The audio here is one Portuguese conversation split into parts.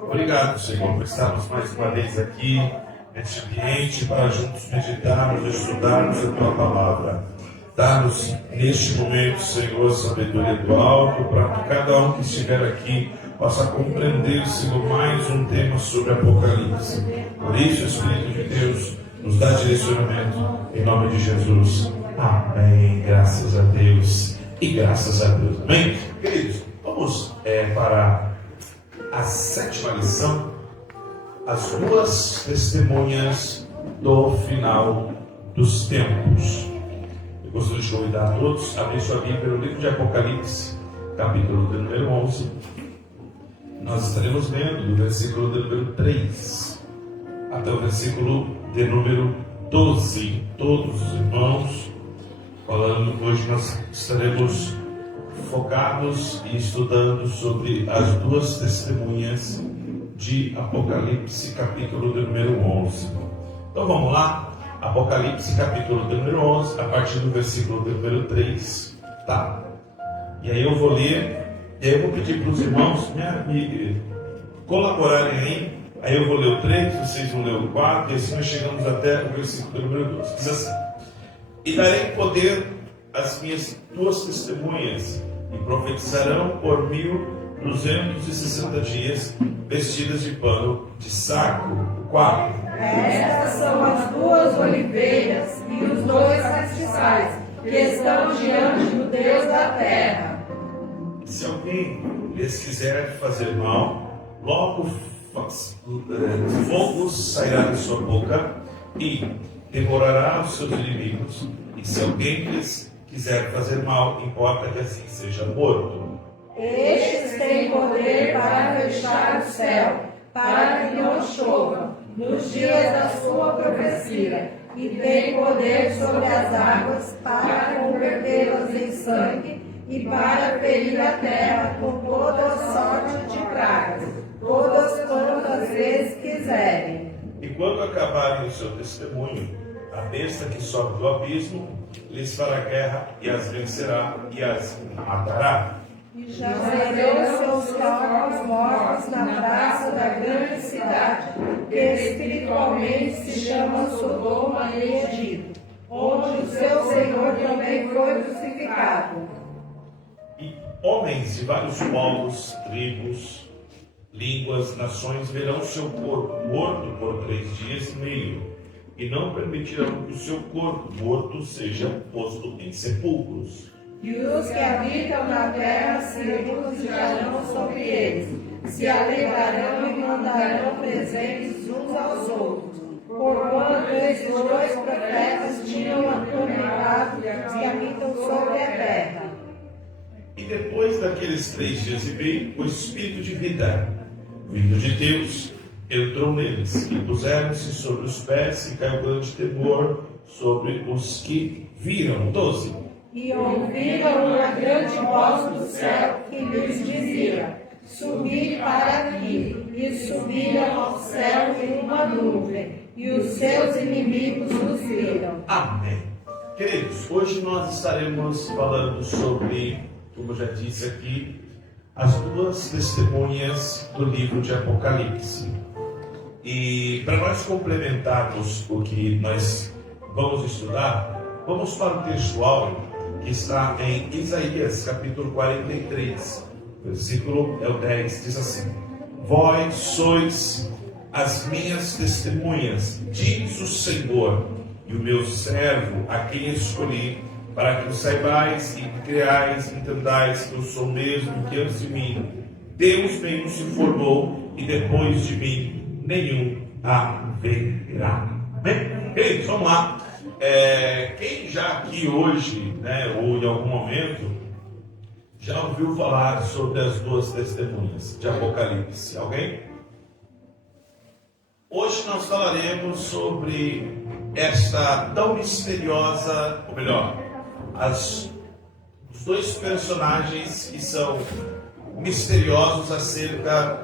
Obrigado, Senhor, por estarmos mais uma vez aqui neste ambiente para juntos meditarmos e estudarmos a Tua Palavra. Dá-nos neste momento, Senhor, a sabedoria do alto, para que cada um que estiver aqui possa compreender, Senhor, mais um tema sobre Apocalipse. Por isso, Espírito de Deus, nos dá direcionamento, em nome de Jesus. Amém. Graças a Deus e graças a Deus. Amém? Queridos, vamos para a sétima lição, as duas testemunhas do final dos tempos. Eu gostaria de convidar a todos a abrir sua Bíblia no livro de Apocalipse, capítulo de número 11. Nós estaremos lendo do versículo de número 3 até o versículo de número 12. Todos os irmãos, falando, hoje nós estaremos focados e estudando sobre as duas testemunhas de Apocalipse, capítulo de número 11. Então vamos lá, Apocalipse, capítulo de número 11, a partir do versículo de número 3, tá? E aí eu vou ler, e aí eu vou pedir para os irmãos me colaborarem aí eu vou ler o 3, vocês vão ler o 4, e assim nós chegamos até o versículo de número 12. Diz assim: E darei poder às minhas duas testemunhas, e profetizarão por 1260 dias, vestidas de pano de saco. 4. Estas são as duas oliveiras e os dois castiçais que estão diante do Deus da terra. Se alguém lhes quiser fazer mal, logo fogo sairá de sua boca e devorará os seus inimigos. E se alguém lhes quiser fazer mal, importa que assim seja morto. Estes têm poder para fechar o céu, para que não chova, nos dias da sua profecia, e têm poder sobre as águas, para convertê-las em sangue, e para ferir a terra com toda a sorte de pragas, todas quantas vezes quiserem. E quando acabarem o seu testemunho, a besta que sobe do abismo lhes fará guerra e as vencerá e as matará. E jazerão seus corpos mortos na praça da grande cidade, que espiritualmente se chama Sodoma e Egito, onde o seu Senhor também foi crucificado. E homens de vários povos, tribos, línguas, nações verão seu corpo morto por 3 dias e meio, e não permitirão que o seu corpo morto seja posto em sepulcros. E os que habitam na terra se regozijarão sobre eles, se alegrarão e mandarão presentes uns aos outros, porquanto esses dois profetas tinham atormentado os que habitam sobre a terra. E depois daqueles 3 dias e meio, o Espírito de vida, vindo de Deus, entrou neles, e puseram-se sobre os pés, e caiu grande temor sobre os que viram. 12. E ouviram uma grande voz do céu que lhes dizia: Subi para aqui. E subiram ao céu em uma nuvem, e os seus inimigos os viram. Amém. Queridos, hoje nós estaremos falando sobre, como eu já disse aqui, as duas testemunhas do livro de Apocalipse. E para nós complementarmos o que nós vamos estudar, vamos para o texto áureo que está em Isaías, capítulo 43, versículo 10, diz assim: Vós sois as minhas testemunhas, diz o Senhor, e o meu servo, a quem escolhi, para que o saibais e creais, entendais que eu sou mesmo que antes de mim Deus nenhum se formou, e depois de mim nenhum haverá. Amém? Queridos, vamos lá. Quem já aqui hoje, ou em algum momento, já ouviu falar sobre as duas testemunhas de Apocalipse? Alguém? Hoje nós falaremos sobre esta tão misteriosa, ou melhor, os dois personagens que são misteriosos acerca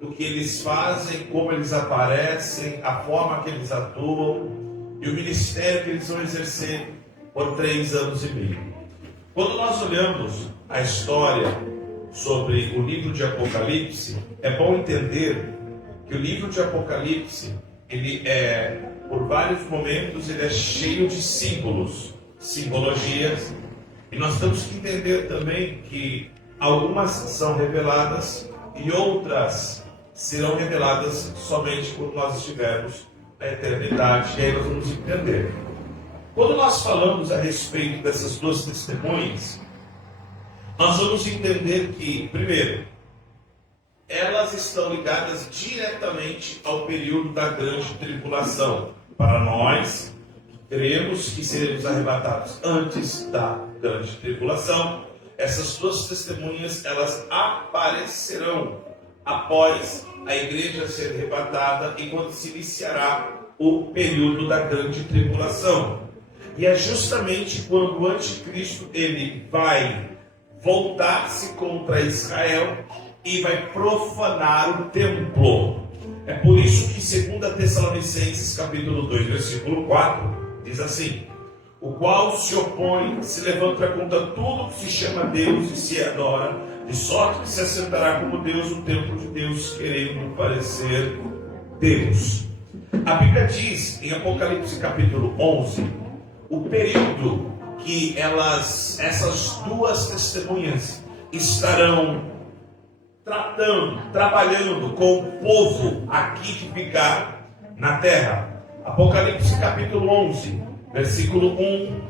do que eles fazem, como eles aparecem, a forma que eles atuam e o ministério que eles vão exercer por 3 anos e meio. Quando nós olhamos a história sobre o livro de Apocalipse, é bom entender que o livro de Apocalipse, ele por vários momentos, ele é cheio de símbolos, simbologias, e nós temos que entender também que algumas são reveladas e outras serão reveladas somente quando nós estivermos na eternidade, e aí nós vamos entender. Quando nós falamos a respeito dessas 2 testemunhas, nós vamos entender que, primeiro, elas estão ligadas diretamente ao período da grande tribulação. Para nós, cremos que seremos arrebatados antes da grande tribulação. Essas 2 testemunhas, elas aparecerão após a igreja ser arrebatada e quando se iniciará o período da grande tribulação. E é justamente quando o anticristo ele vai voltar-se contra Israel e vai profanar o templo. É por isso que 2 Tessalonicenses capítulo 2, versículo 4, diz assim: o qual se opõe, se levanta contra tudo que se chama Deus e se adora, de sorte que se assentará como Deus no templo de Deus, querendo parecer Deus. A Bíblia diz em Apocalipse capítulo 11, o período que essas 2 testemunhas estarão trabalhando com o povo aqui de ficar na terra. Apocalipse capítulo 11, versículo 1.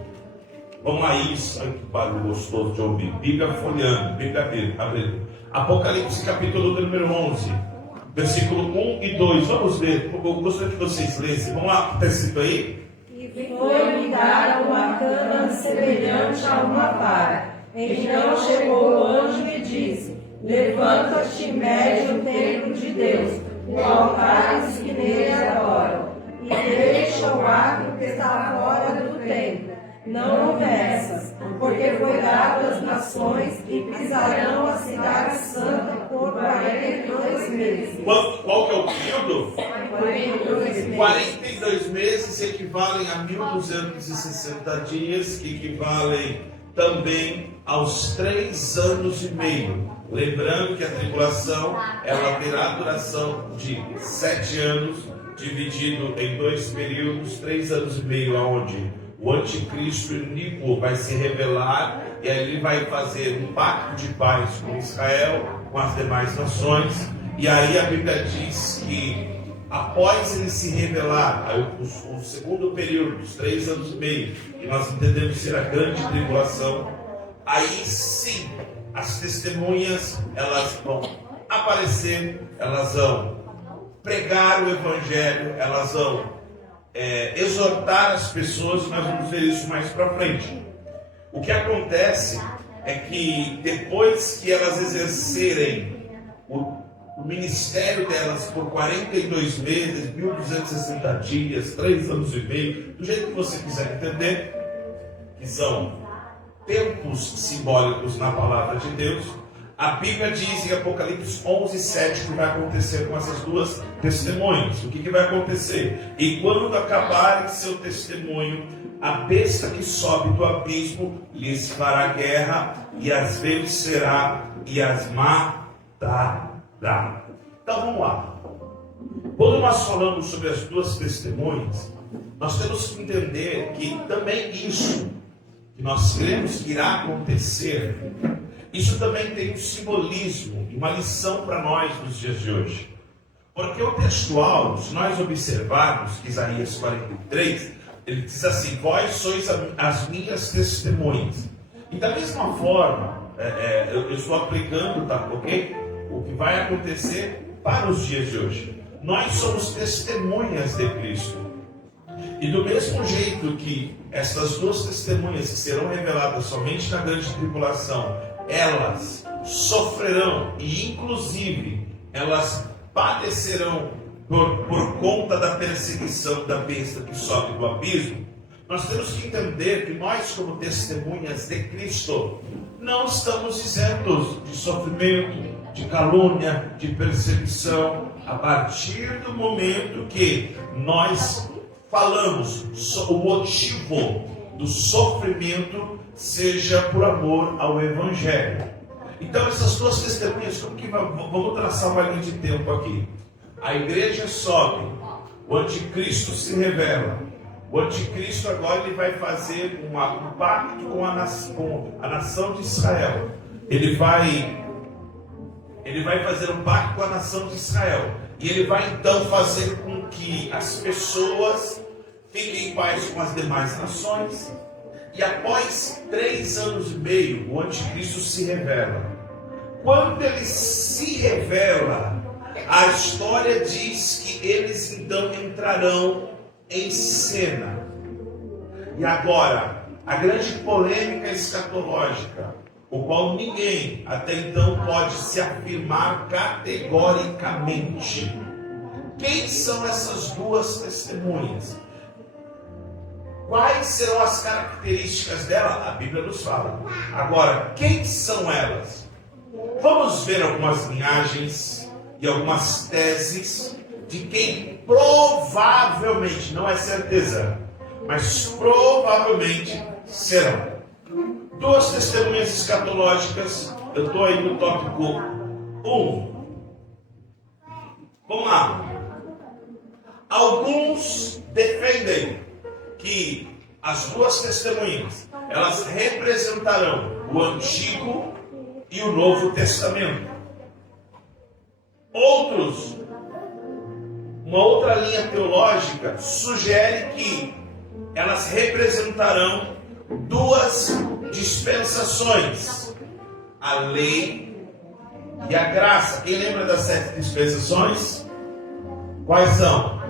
Vamos lá, isso. Olha que barulho gostoso de ouvir. Bíblia folheando, Bíblia abrindo. Apocalipse capítulo número 11, versículo 1 e 2. Vamos ver. Eu gostaria que vocês lessem. Vamos lá, está escrito aí? E foi-me dada uma cana semelhante a uma vara. Então chegou o anjo e disse: levanta-te e mede o templo de Deus, o altar e os que nele adoram, e deixa o átrio que está fora do templo. Não o meças, porque foi dado às nações e pisarão a cidade santa por 42 meses. Qual que é o período? 42 meses. 42 meses equivalem a 1260 dias, que equivalem também aos 3 anos e meio. Lembrando que a tribulação ela terá duração de 7 anos, dividido em 2 períodos, 3 anos e meio, aonde o anticristo iníquo vai se revelar e aí ele vai fazer um pacto de paz com Israel, com as demais nações. E aí a Bíblia diz que após ele se revelar, o segundo período, os 3 anos e meio, que nós entendemos ser a grande tribulação, aí sim as testemunhas elas vão aparecer, elas vão pregar o evangelho, elas vão exortar as pessoas. Nós vamos ver isso mais para frente. O que acontece é que depois que elas exercerem o ministério delas por 42 meses, 1260 dias, 3 anos e meio, do jeito que você quiser entender, que são tempos simbólicos na palavra de Deus, a Bíblia diz em Apocalipse 11, 7 que vai acontecer com essas 2 testemunhas. O que vai acontecer? E quando acabarem seu testemunho, a besta que sobe do abismo lhes fará guerra e as vencerá e as matará. Então vamos lá. Quando nós falamos sobre as 2 testemunhas, nós temos que entender que também isso que nós cremos que irá acontecer, isso também tem um simbolismo e uma lição para nós nos dias de hoje. Porque o textual, se nós observarmos Isaías 43, ele diz assim: vós sois as minhas testemunhas. E da mesma forma, eu estou aplicando, tá, ok? O que vai acontecer para os dias de hoje. Nós somos testemunhas de Cristo. E do mesmo jeito que essas 2 testemunhas que serão reveladas somente na grande tribulação, elas sofrerão e inclusive elas padecerão por conta da perseguição da besta que sobe do abismo, nós temos que entender que nós, como testemunhas de Cristo, não estamos isentos de sofrimento, de calúnia, de perseguição, a partir do momento que nós falamos o motivo do sofrimento seja por amor ao Evangelho. Então essas duas testemunhas, como que vamos traçar uma linha de tempo aqui? A igreja sobe, o anticristo se revela. O anticristo agora ele vai fazer um pacto com a nação de Israel. Ele vai fazer um pacto com a nação de Israel. E ele vai então fazer com que as pessoas fiquem em paz com as demais nações. E após 3 anos e meio, o anticristo se revela. Quando ele se revela, a história diz que eles então entrarão em cena. E agora, a grande polêmica escatológica, o qual ninguém até então pode se afirmar categoricamente. Quem são essas duas testemunhas? Quais serão as características dela? A Bíblia nos fala. Agora, quem são elas? Vamos ver algumas linhagens e algumas teses de quem provavelmente, não é certeza, mas provavelmente serão. 2 testemunhas escatológicas. Eu estou aí no tópico 1. Vamos lá. Alguns defendem que as 2 testemunhas, elas representarão o Antigo e o Novo Testamento. Outros, uma outra linha teológica, sugere que elas representarão 2 dispensações: a lei e a graça. Quem lembra das 7 dispensações? Quais são?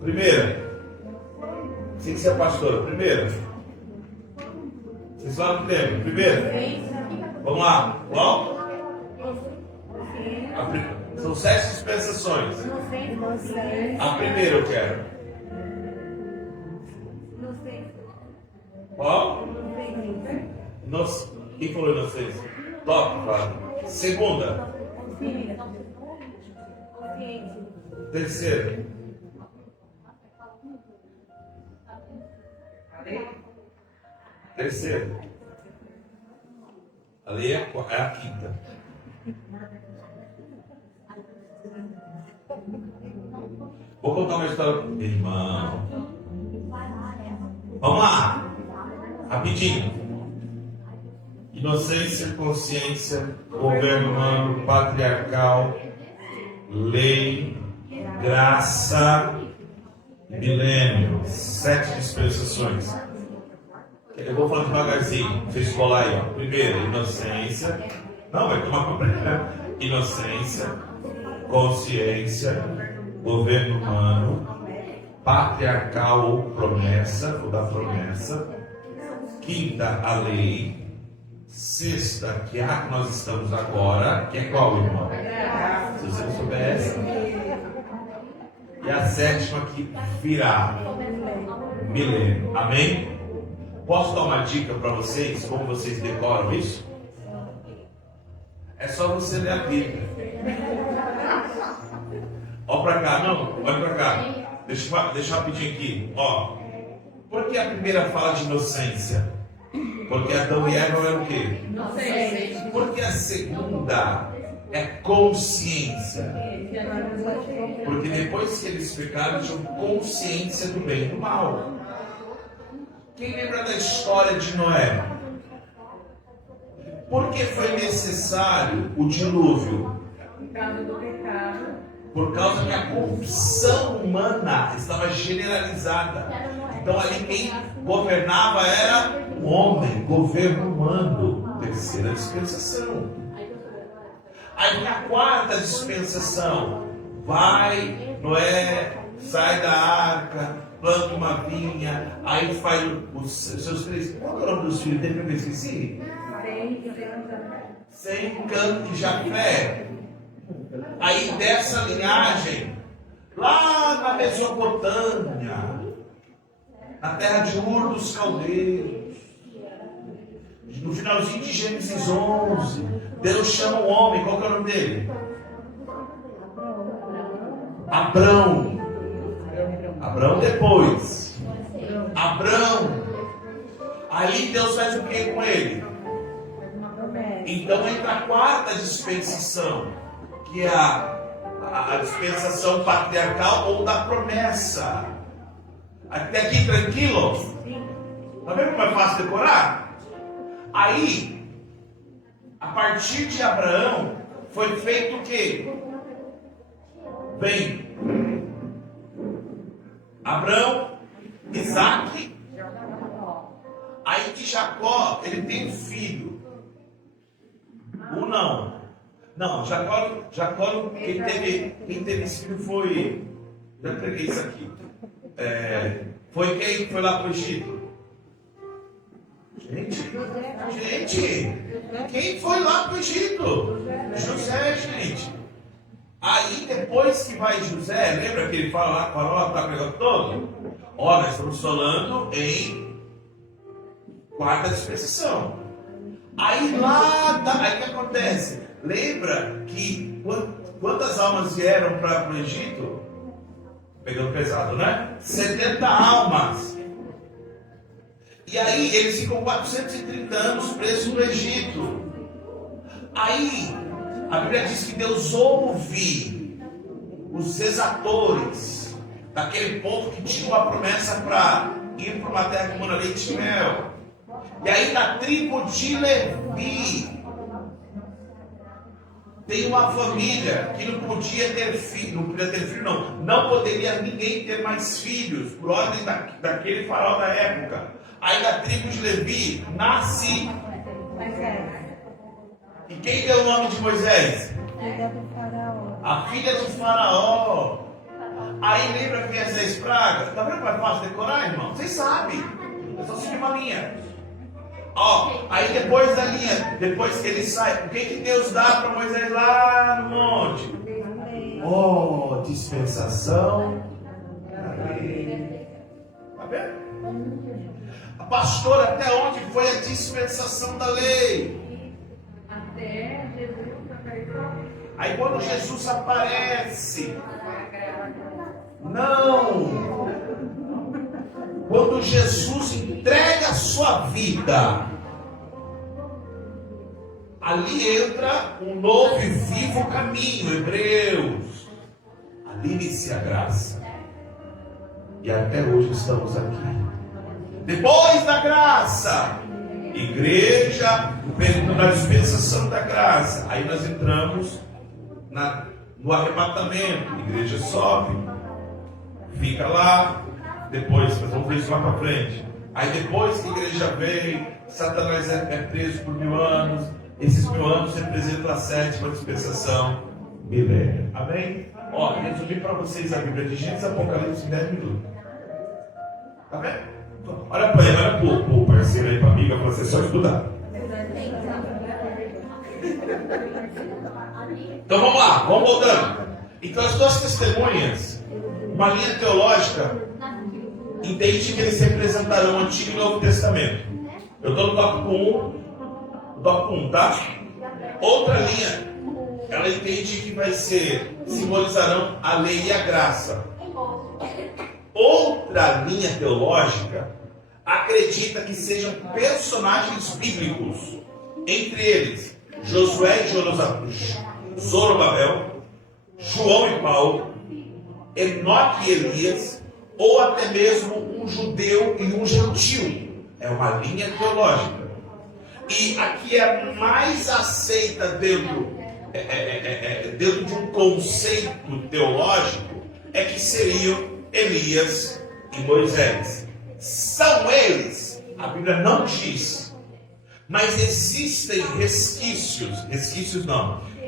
Primeira. Tem que ser a pastora. Primeira. Vocês falam que lembram? Primeira. Vamos lá. Qual? São 7 dispensações. A primeira eu quero. Qual? Quem falou inocência? Top, claro. Segunda. Terceira. Terceira. Ali é a quinta. Vou contar uma história. Irmão. Vamos lá. Rapidinho. Inocência, consciência, governo humano, patriarcal, lei, graça, milênio. 7 dispensações. Eu vou falando devagarzinho, vocês colar aí, ó. Primeiro, inocência. Não, vai tomar para primeiro. Inocência, consciência, governo humano, patriarcal ou promessa, ou da promessa. Quinta, a lei. Sexta, que é a que nós estamos agora, que é qual, irmão? Se você não soubesse. E a 7ª que virá. Milênio. Amém? Posso dar uma dica para vocês, como vocês decoram isso? É só você ler a Bíblia. Ó pra cá, não, olha pra cá. Deixa eu rapidinho aqui. Ó. Por que a primeira fala de inocência? Porque Adão e Eva eram o quê? Inocência. Porque a segunda é consciência. Porque depois que eles pecaram, tinham consciência do bem e do mal. Quem lembra da história de Noé? Por que foi necessário o dilúvio? Por causa do pecado. Por causa que a corrupção humana estava generalizada. Então ali quem governava era o homem, governo humano. Terceira dispensação. Aí vem a 4ª dispensação. Vai, Noé, sai da arca, planta uma vinha, aí faz os seus 3. Qual é o nome dos filhos dele? Eu me esqueci. Sem, Cã e Jafé. Aí dessa linhagem, lá na Mesopotâmia, na terra de Ur dos Caldeiros, no finalzinho de Gênesis 11, Deus chama um homem, qual que é o nome dele? Abrão. Abrão depois. Abrão. Ali Deus faz o que com ele? Então entra a quarta dispensação, que é a dispensação patriarcal ou da promessa. Até aqui tranquilo? Tá vendo como é fácil decorar? Aí, a partir de Abraão, foi feito o quê? Bem, Abraão, Isaac, aí de Jacó, ele tem um filho. Um não. Não, Jacó quem teve esse filho foi. Já entreguei isso aqui. Foi quem foi lá para o Egito? Gente, quem foi lá para o Egito? José, gente. Aí depois que vai José, lembra que ele fala lá, Faraó está pegando todo? Ó, nós estamos falando em quarta dispensação. Aí lá, aí o que acontece? Lembra que quantas almas vieram para o Egito? Pegando pesado, né? 70 almas. E aí eles ficam 430 anos presos no Egito. Aí a Bíblia diz que Deus ouve os exatores daquele povo que tinha uma promessa para ir para uma terra que mana leite e mel. E aí na tribo de Levi tem uma família que não podia ter filho, não poderia ninguém ter mais filhos, por ordem daquele faraó da época. Aí na tribo de Levi nasce. E quem deu o nome de Moisés? A filha do faraó. Aí lembra que vem as 10 pragas? Tá vendo como é fácil decorar, irmão? Vocês sabem. É só seguir uma linha. Ó, aí depois da linha, depois que ele sai, o que Deus dá para Moisés lá no monte? Oh, dispensação da lei. Tá vendo? Pastor, até onde foi a dispensação da lei? Até Jesus apareceu. Aí quando Jesus aparece, não! Quando Jesus entrega a sua vida, ali entra um novo e vivo caminho, Hebreus. Ali inicia a graça. E até hoje estamos aqui. Depois da graça, igreja, na dispensação da graça. Aí nós entramos no arrebatamento. A igreja sobe, fica lá. Depois, nós vamos ver isso lá para frente. Aí depois que a igreja vem, Satanás é preso por 1000 anos. Esses 1000 anos representam a 7ª dispensação milênio. Amém? Ó, resumi para vocês a Bíblia de Gênesis e Apocalipse em 10 minutos. Tá vendo? Olha para ele, olha para o parceiro aí, para a amiga, para você só estudar. Então vamos lá, vamos voltando. Então as duas testemunhas, uma linha teológica, entende que eles representarão o Antigo e o Novo Testamento. Eu estou no tópico 1, tá? Outra linha, ela entende que vai ser, simbolizarão a lei e a graça. Outra linha teológica acredita que sejam personagens bíblicos, entre eles Josué e Zorobabel, João e Paulo, Enoque e Elias, ou até mesmo um judeu e um gentil. É uma linha teológica. E aqui é mais aceita dentro de um conceito teológico, é que seriam Elias e Moisés. São eles, a Bíblia não diz, mas existem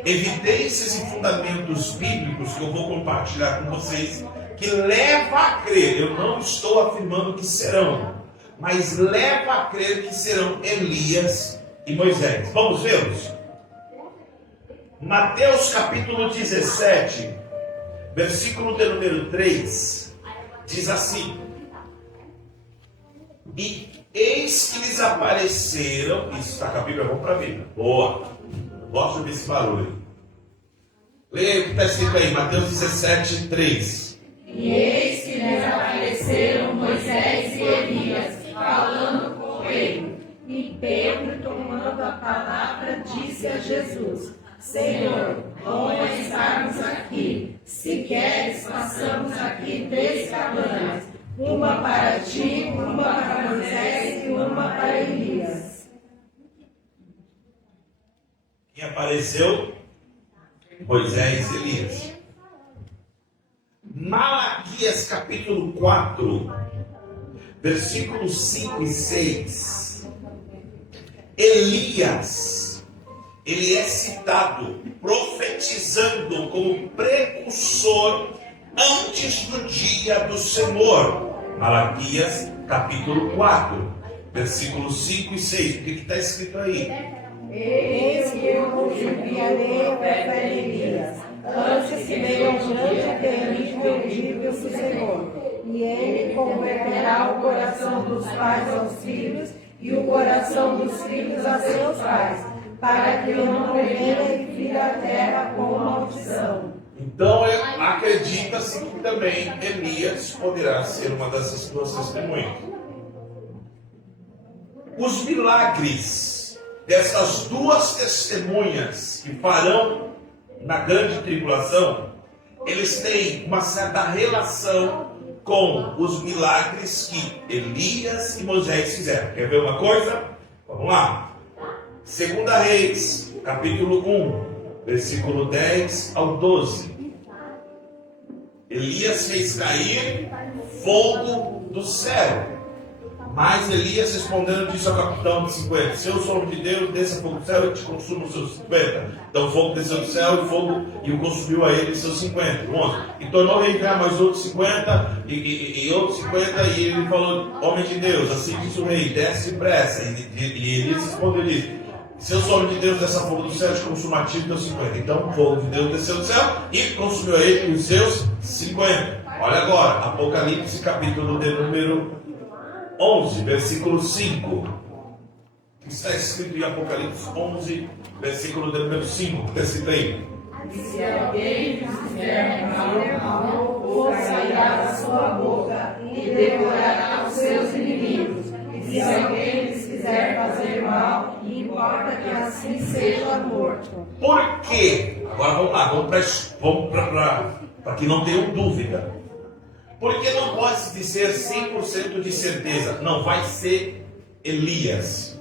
evidências e fundamentos bíblicos que eu vou compartilhar com vocês, que leva a crer, eu não estou afirmando que serão, mas leva a crer que serão Elias e Moisés. Vamos vê-los? Mateus capítulo 17, versículo de número 3, diz assim: e eis que lhes apareceram, isso está com a Bíblia, vamos para a Bíblia, boa, Gosto de ouvir esse barulho. Leia o que está escrito aí, Mateus 17, 3. E eis que lhes apareceram Moisés e Elias, falando com ele. E Pedro, tomando a palavra, disse a Jesus: Senhor, bom é estarmos aqui. Se queres, façamos aqui 3 cabanas, uma para ti, uma para Moisés e uma para Elias. Quem apareceu? Moisés e Elias. Malaquias capítulo 4, versículos 5 e 6. Elias, ele é citado profetizando como precursor antes do dia do Senhor. Malaquias capítulo 4, versículos 5 e 6. O que está escrito aí? Eis que eu vos enviarei o profeta Elias, antes que venha o dia terrível e horrível do Senhor. E ele converterá o coração dos pais aos filhos e o coração dos filhos a seus pais, para que não venha e fira a terra com maldição. Então acredita-se que também Elias poderá ser uma dessas duas testemunhas. Os milagres dessas duas testemunhas que farão na grande tribulação, eles têm uma certa relação com os milagres que Elias e Moisés fizeram. Quer ver uma coisa? Vamos lá. 2 Reis, capítulo 1, versículo 10 ao 12. Elias fez cair fogo do céu. Mas Elias respondendo disse ao capitão de 50: Se eu sou homem de Deus, desça fogo do céu e te consuma os seus 50. Então o fogo desceu do céu e o consumiu a ele seus 50. 11. E tornou a enviar mais outros 50 e outros 50. E ele falou: Homem de Deus, assim disse o rei, desce depressa. E Elias respondeu e disse: Se eu sou homem de Deus, desça fogo do céu e te consuma a ti os teus 50. Então o fogo de Deus desceu do céu e consumiu a ele os seus 50. Olha agora, Apocalipse capítulo de número 11, versículo 5. Está escrito em Apocalipse 11, versículo de número 5. Está escrito aí. E se alguém fizer mal, ou sairá da sua boca e devorará os seus inimigos. E se alguém lhes quiser fazer mal, importa que assim seja morto. Por quê? Agora vamos lá, vamos para que não tenham dúvida. Porque não pode se dizer 100% de certeza, não vai ser Elias.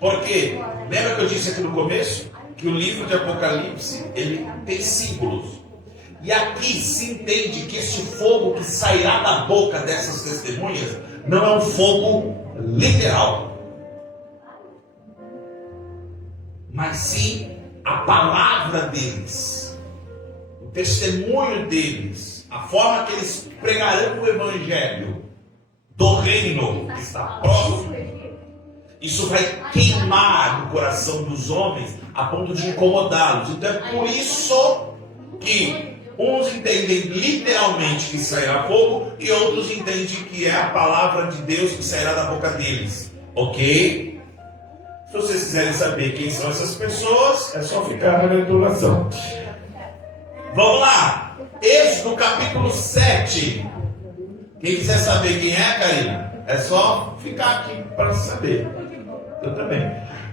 Porque, lembra que eu disse aqui no começo? Que o livro de Apocalipse, ele tem símbolos. E aqui se entende que esse fogo que sairá da boca dessas testemunhas, não é um fogo literal. Mas sim a palavra deles, o testemunho deles, a forma que eles pregarão o evangelho do reino que está próximo. Isso vai queimar no coração dos homens a ponto de incomodá-los. Então é por isso que uns entendem literalmente que sairá fogo e outros entendem que é a palavra de Deus que sairá da boca deles. Ok? Se vocês quiserem saber quem são essas pessoas, é só ficar na leitura. Vamos lá! Êxodo capítulo 7. Quem quiser saber quem é, Karina, é só ficar aqui para saber. Eu também.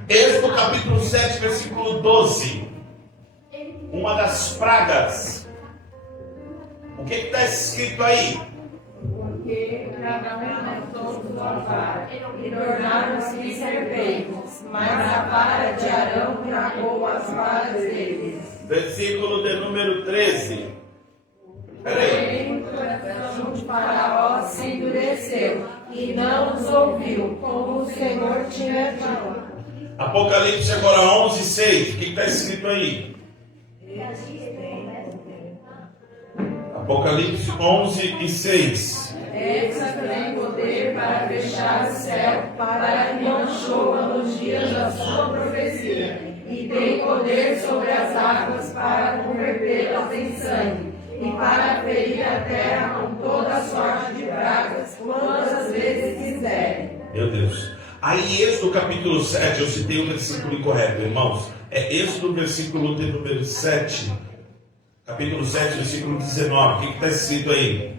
Êxodo capítulo 7, versículo 12. Uma das pragas. O que está escrito aí? Porque cada um lançou sua vara, e tornaram-se serpentes, mas a vara de Arão tragou as varas deles. Versículo de número 13. Peraí. O coração de Faraó se endureceu, e não os ouviu, como o Senhor tinha dito. Apocalipse agora 11, 6. O que está escrito aí? Apocalipse 11 e 6. Essa tem poder para fechar o céu, para que não chova nos dias da sua profecia. E tem poder sobre as águas para convertê-las em sangue. E para ferir a terra com toda sorte de pragas, quantas vezes quiserem. Meu Deus. Aí, Êxodo capítulo 7, eu citei o versículo incorreto, irmãos. É Êxodo, versículo de número 7. Capítulo 7, versículo 19. O que está escrito aí?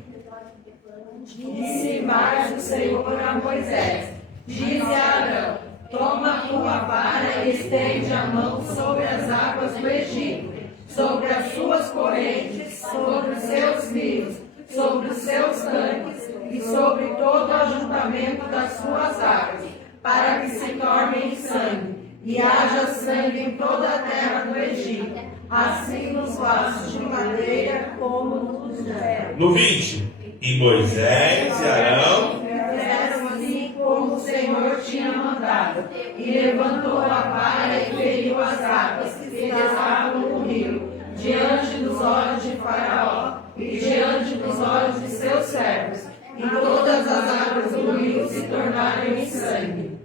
Disse mais o Senhor a Moisés: dize a Arão: toma a tua vara e estende a mão sobre as águas do Egito, sobre as suas correntes, sobre os seus rios, sobre os seus tanques e sobre todo o ajuntamento das suas águas, para que se tornem sangue, e haja sangue em toda a terra do Egito, assim nos vasos de madeira como nos céus. No 20. E Moisés e Arão Fizeram assim como o Senhor tinha mandado, e levantou a vara e feriu as águas que se desabam no rio, diante dos olhos de Faraó e diante dos olhos de seus servos, e todas as águas do rio se tornaram em sangue.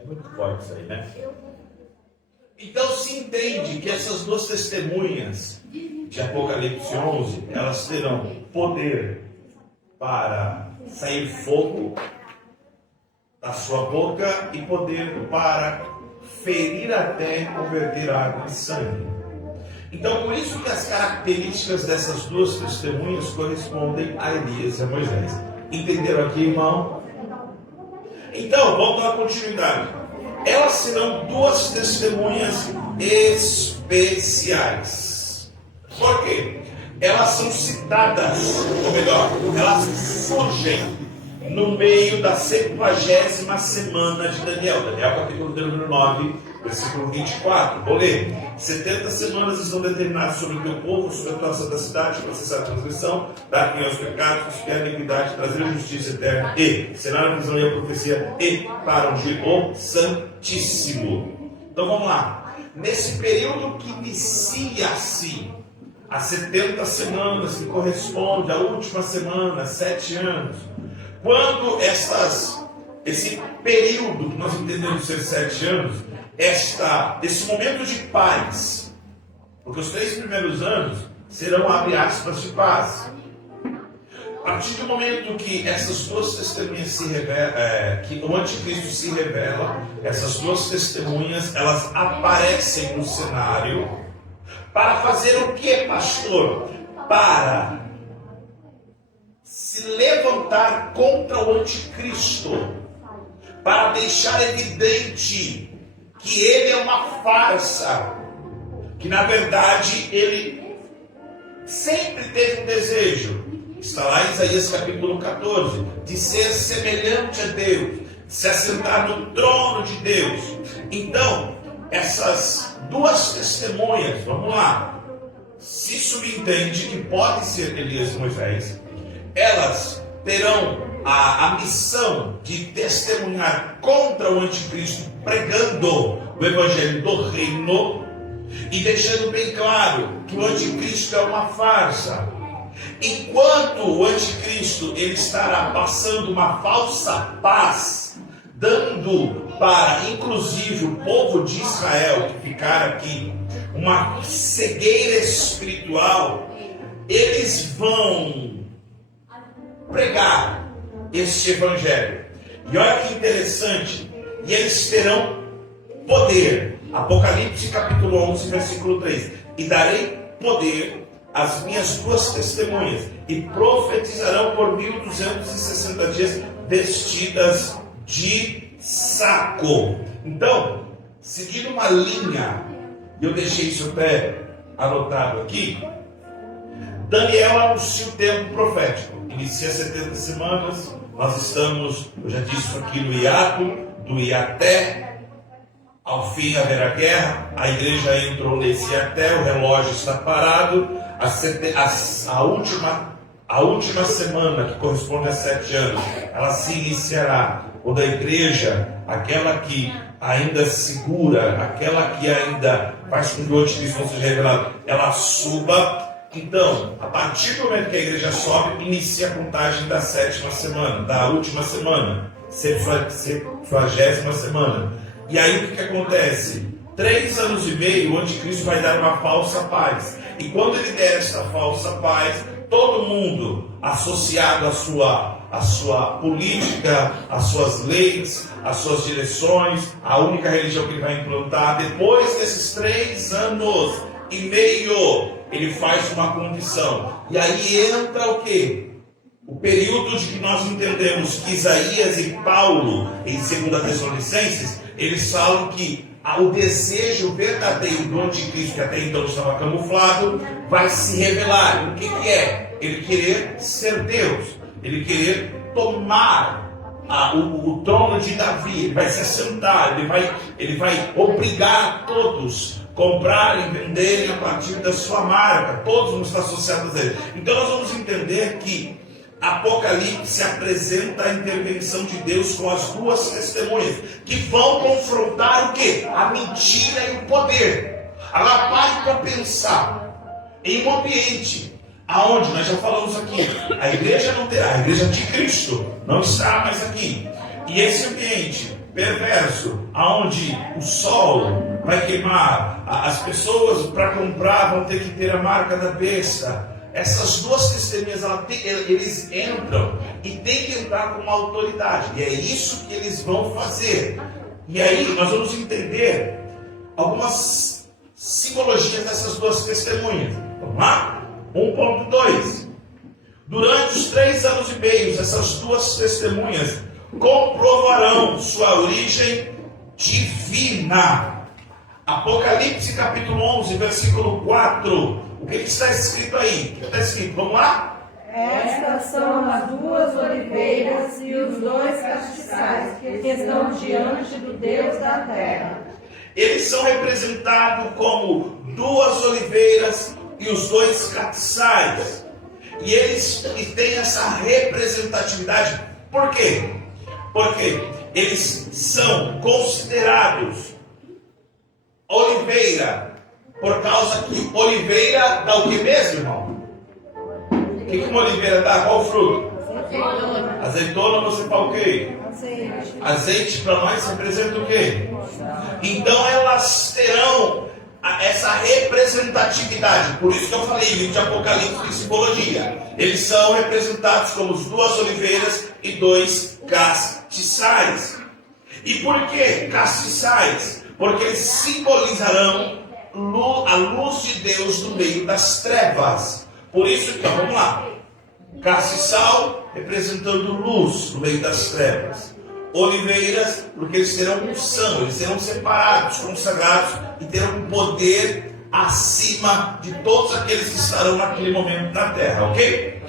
É muito forte isso aí, né? Então se entende que essas duas testemunhas de Apocalipse 11, elas terão poder para sair fogo da sua boca e poder para ferir até converter água em sangue. Então, por isso que as características dessas duas testemunhas correspondem a Elias e a Moisés. Entenderam aqui, irmão? Então, vamos dar continuidade. Elas serão duas testemunhas especiais. Por quê? Elas são citadas, ou melhor, elas surgem no meio da 70ª semana de Daniel. Daniel capítulo número 9, versículo 24. Vou ler. 70 semanas estão determinadas sobre o teu povo, sobre a tua santa cidade, processar a transgressão, dar fim aos pecados, expiar a iniquidade, trazer a justiça eterna e selar a visão e a profecia e para ungir o Santíssimo. Então vamos lá. Nesse período que inicia-se as 70 semanas, que corresponde à última semana, 7 anos, quando esse período que nós entendemos ser 7 anos, esse momento de paz, porque os 3 primeiros anos serão, abre aspas, de paz. A partir do momento que essas duas testemunhas se revelam, que o anticristo se revela, essas duas testemunhas, elas aparecem no cenário para fazer o que, pastor? Para se levantar contra o anticristo, para deixar evidente que ele é uma farsa, que na verdade ele sempre teve um desejo, está lá em Isaías capítulo 14, de ser semelhante a Deus, de se assentar no trono de Deus. Então, essas duas testemunhas, vamos lá, se subentende que pode ser Elias e Moisés, elas terão a missão de testemunhar contra o anticristo, pregando o evangelho do reino e deixando bem claro que o anticristo é uma farsa. Enquanto o anticristo ele estará passando uma falsa paz, dando para inclusive o povo de Israel que ficar aqui uma cegueira espiritual, eles vão pregar este evangelho. E olha que interessante, e eles terão poder. Apocalipse capítulo 11, versículo 3. E darei poder às minhas duas testemunhas, e profetizarão por 1260 dias, vestidas de saco. Então, seguindo uma linha, eu deixei isso até anotado aqui, Daniel anuncia o tempo profético. Inicia 70 semanas, nós estamos, eu já disse isso aqui, no hiato, do hiaté, ao fim haverá guerra, a igreja entrou nesse hiaté, o relógio está parado, a última semana, que corresponde a 7 anos, ela se iniciará, quando a igreja, aquela que ainda segura, aquela que ainda faz com que o anticristo não seja revelado, ela suba. Então, a partir do momento que a igreja sobe, inicia a contagem da 7ª semana, da última semana, 70ª semana. E aí o que acontece? 3 anos e meio, o anticristo vai dar uma falsa paz. E quando ele der essa falsa paz, todo mundo associado à sua política, às suas leis, às suas direções, a única religião que ele vai implantar. Depois desses 3 anos e meio, ele faz uma condição. E aí entra o quê? O período de que nós entendemos que Isaías e Paulo, em 2 Tessalonicenses, eles falam que o desejo verdadeiro do anticristo, que até então estava camuflado, vai se revelar. O que é? Ele querer ser Deus, ele querer tomar o trono de Davi, ele vai se assentar, ele vai obrigar todos a comprarem, venderem a partir da sua marca. Todos vão estar associados a ele. Então nós vamos entender que Apocalipse apresenta a intervenção de Deus com as 2 testemunhas, que vão confrontar o quê? A mentira e o poder. Agora pare para pensar em um ambiente aonde nós já falamos aqui, a igreja não terá, a igreja de Cristo não está mais aqui. E esse ambiente perverso, aonde o sol vai queimar, as pessoas para comprar vão ter que ter a marca da besta. Essas 2 testemunhas, eles entram e tem que entrar com uma autoridade. E é isso que eles vão fazer. E aí nós vamos entender algumas simbologias dessas 2 testemunhas. Vamos lá? 1.2. Durante os 3 anos e meio, essas 2 testemunhas comprovarão sua origem divina. Apocalipse capítulo 11, versículo 4. O que está escrito aí? O que está escrito? Vamos lá? Estas são as 2 oliveiras e os 2 castiçais que estão diante do Deus da terra. Eles são representados como 2 oliveiras e os 2 castiçais. E eles têm essa representatividade. Por quê? Porque eles são considerados oliveira, por causa que oliveira dá o que mesmo, irmão? O que uma oliveira dá? Qual fruto? Azeitona você fala o quê? Azeite para nós representa o quê? Então elas terão essa representatividade. Por isso que eu falei, livro de Apocalipse tem simbologia. Eles são representados como 2 oliveiras e 2 castiçais. E por que castiçais? Porque eles simbolizarão a luz de Deus no meio das trevas. Por isso que, vamos lá. Castiçal representando luz no meio das trevas. Oliveiras, porque eles terão unção, eles serão separados, consagrados e terão um poder acima de todos aqueles que estarão naquele momento na terra, ok?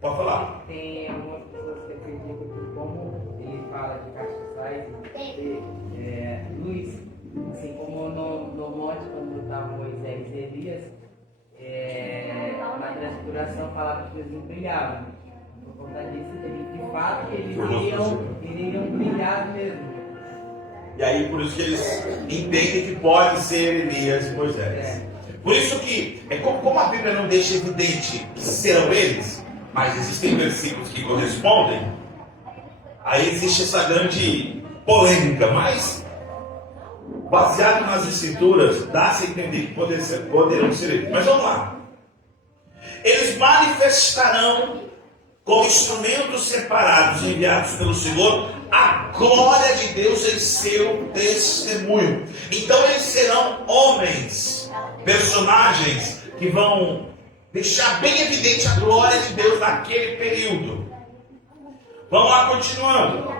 Pode falar. Tem algumas pessoas que acreditam que como ele fala de castiçais e luz, assim como no monte quando estavam Moisés e Elias, na transfiguração falava que eles brilhavam. Por conta disso, de fato, eles iriam brilhar mesmo. E aí, por isso que eles entendem que pode ser Elias e Moisés. Por isso que, como a Bíblia não deixa evidente que serão eles, mas existem versículos que correspondem, aí existe essa grande polêmica, mas baseado nas escrituras, dá-se a entender que poderão ser eles. Mas vamos lá. Eles manifestarão como instrumentos separados, enviados pelo Senhor, a glória de Deus em seu testemunho. Então eles serão homens, personagens que vão deixar bem evidente a glória de Deus naquele período. Vamos lá, continuando.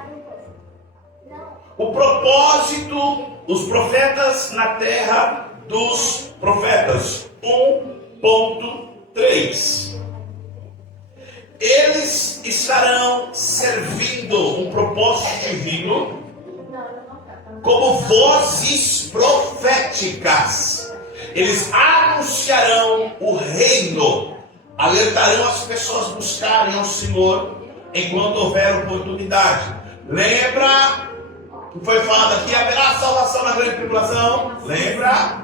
O propósito, os profetas na terra dos profetas. 1.3. Eles estarão servindo um propósito divino como vozes proféticas. Eles anunciarão o reino, alertarão as pessoas a buscarem ao Senhor enquanto houver oportunidade. Lembra que foi falado aqui, haverá salvação na grande tribulação? Lembra?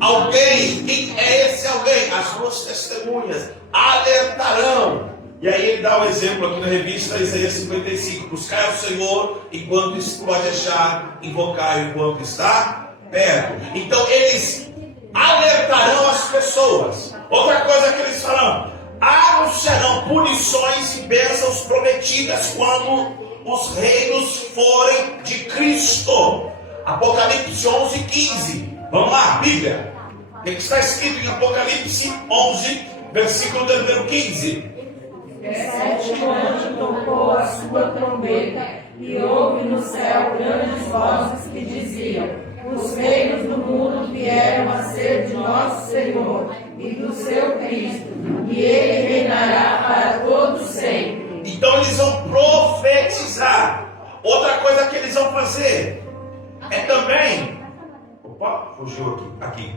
Alguém, quem é esse alguém? As 2 testemunhas alertarão. E aí ele dá um exemplo aqui na revista Isaías 55. Buscai ao Senhor enquanto isso pode achar, invocar enquanto está perto. Então eles alertarão as pessoas. Outra coisa que eles farão, anunciarão punições e bênçãos prometidas quando os reinos forem de Cristo. Apocalipse 11:15. Vamos lá, Bíblia. O que está escrito em Apocalipse 11, versículo número 15? O sétimo anjo tocou a sua trombeta e houve no céu grandes vozes que diziam: os reinos do mundo vieram a ser de nosso Senhor e do seu Cristo, e ele reinará para todo sempre. Então eles vão profetizar. Outra coisa que eles vão fazer é também, opa, fugiu aqui.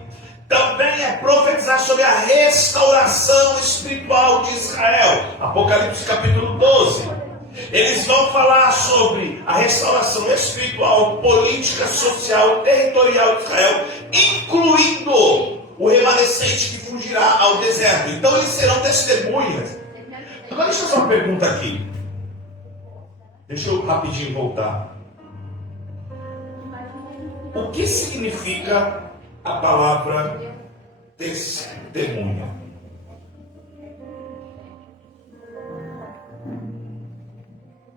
Também é profetizar sobre a restauração espiritual de Israel. Apocalipse capítulo 12. Eles vão falar sobre a restauração espiritual, política, social, territorial de Israel, incluindo o remanescente que fugirá ao deserto. Então eles serão testemunhas. Agora deixa eu fazer uma pergunta aqui. Deixa eu rapidinho voltar. O que significa a palavra testemunha?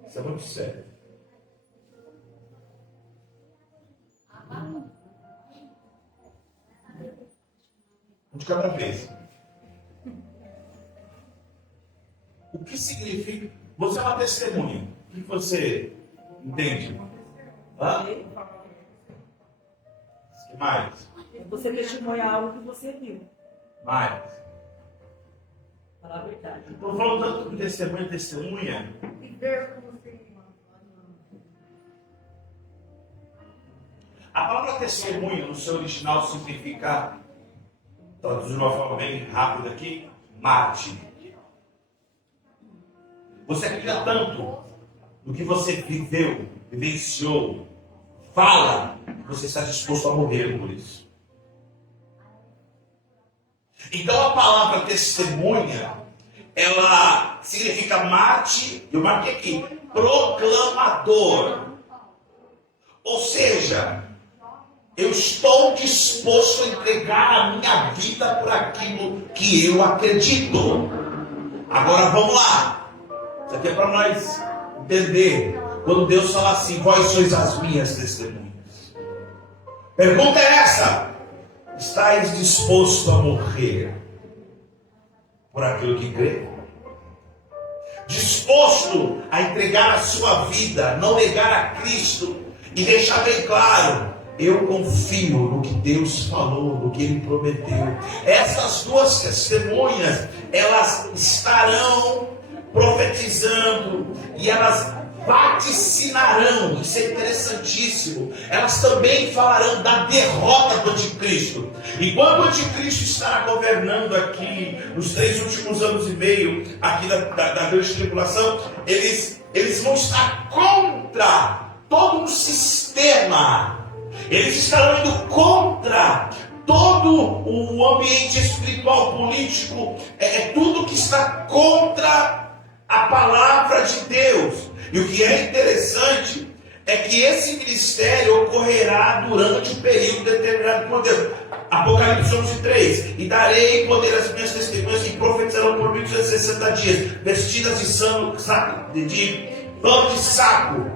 Isso é muito sério. Um de cada vez. O que significa? Você é uma testemunha. O que você entende? Hã? O que mais? Você testemunhar algo que você viu. Mais. Falar a verdade. Estou falando tanto de testemunha, testemunha. A palavra testemunha no seu original significa, traduzindo de uma forma bem rápida aqui, mártir. Você acredita tanto no que você viveu, vivenciou, fala, que você está disposto a morrer por isso. Então a palavra testemunha, ela significa mártir, eu marquei aqui, proclamador. Ou seja, eu estou disposto a entregar a minha vida por aquilo que eu acredito. Agora vamos lá. Isso aqui é para nós entender. Quando Deus fala assim: vós sois as minhas testemunhas. Pergunta é essa: estáis disposto a morrer por aquilo que crê? Disposto a entregar a sua vida, não negar a Cristo e deixar bem claro: eu confio no que Deus falou, no que Ele prometeu. Essas duas testemunhas, elas estarão profetizando e elas vaticinarão, isso é interessantíssimo. Elas também falarão da derrota do anticristo. E quando o anticristo estará governando aqui, nos 3 últimos anos e meio, aqui da grande tribulação, eles vão estar contra todo um sistema. Eles estarão indo contra todo o ambiente espiritual, político, tudo que está contra a palavra de Deus. E o que é interessante é que esse ministério ocorrerá durante um período determinado por Deus. Apocalipse 11:3. E darei poder às minhas testemunhas que profetizarão por 1260 dias, vestidas de pano de saco.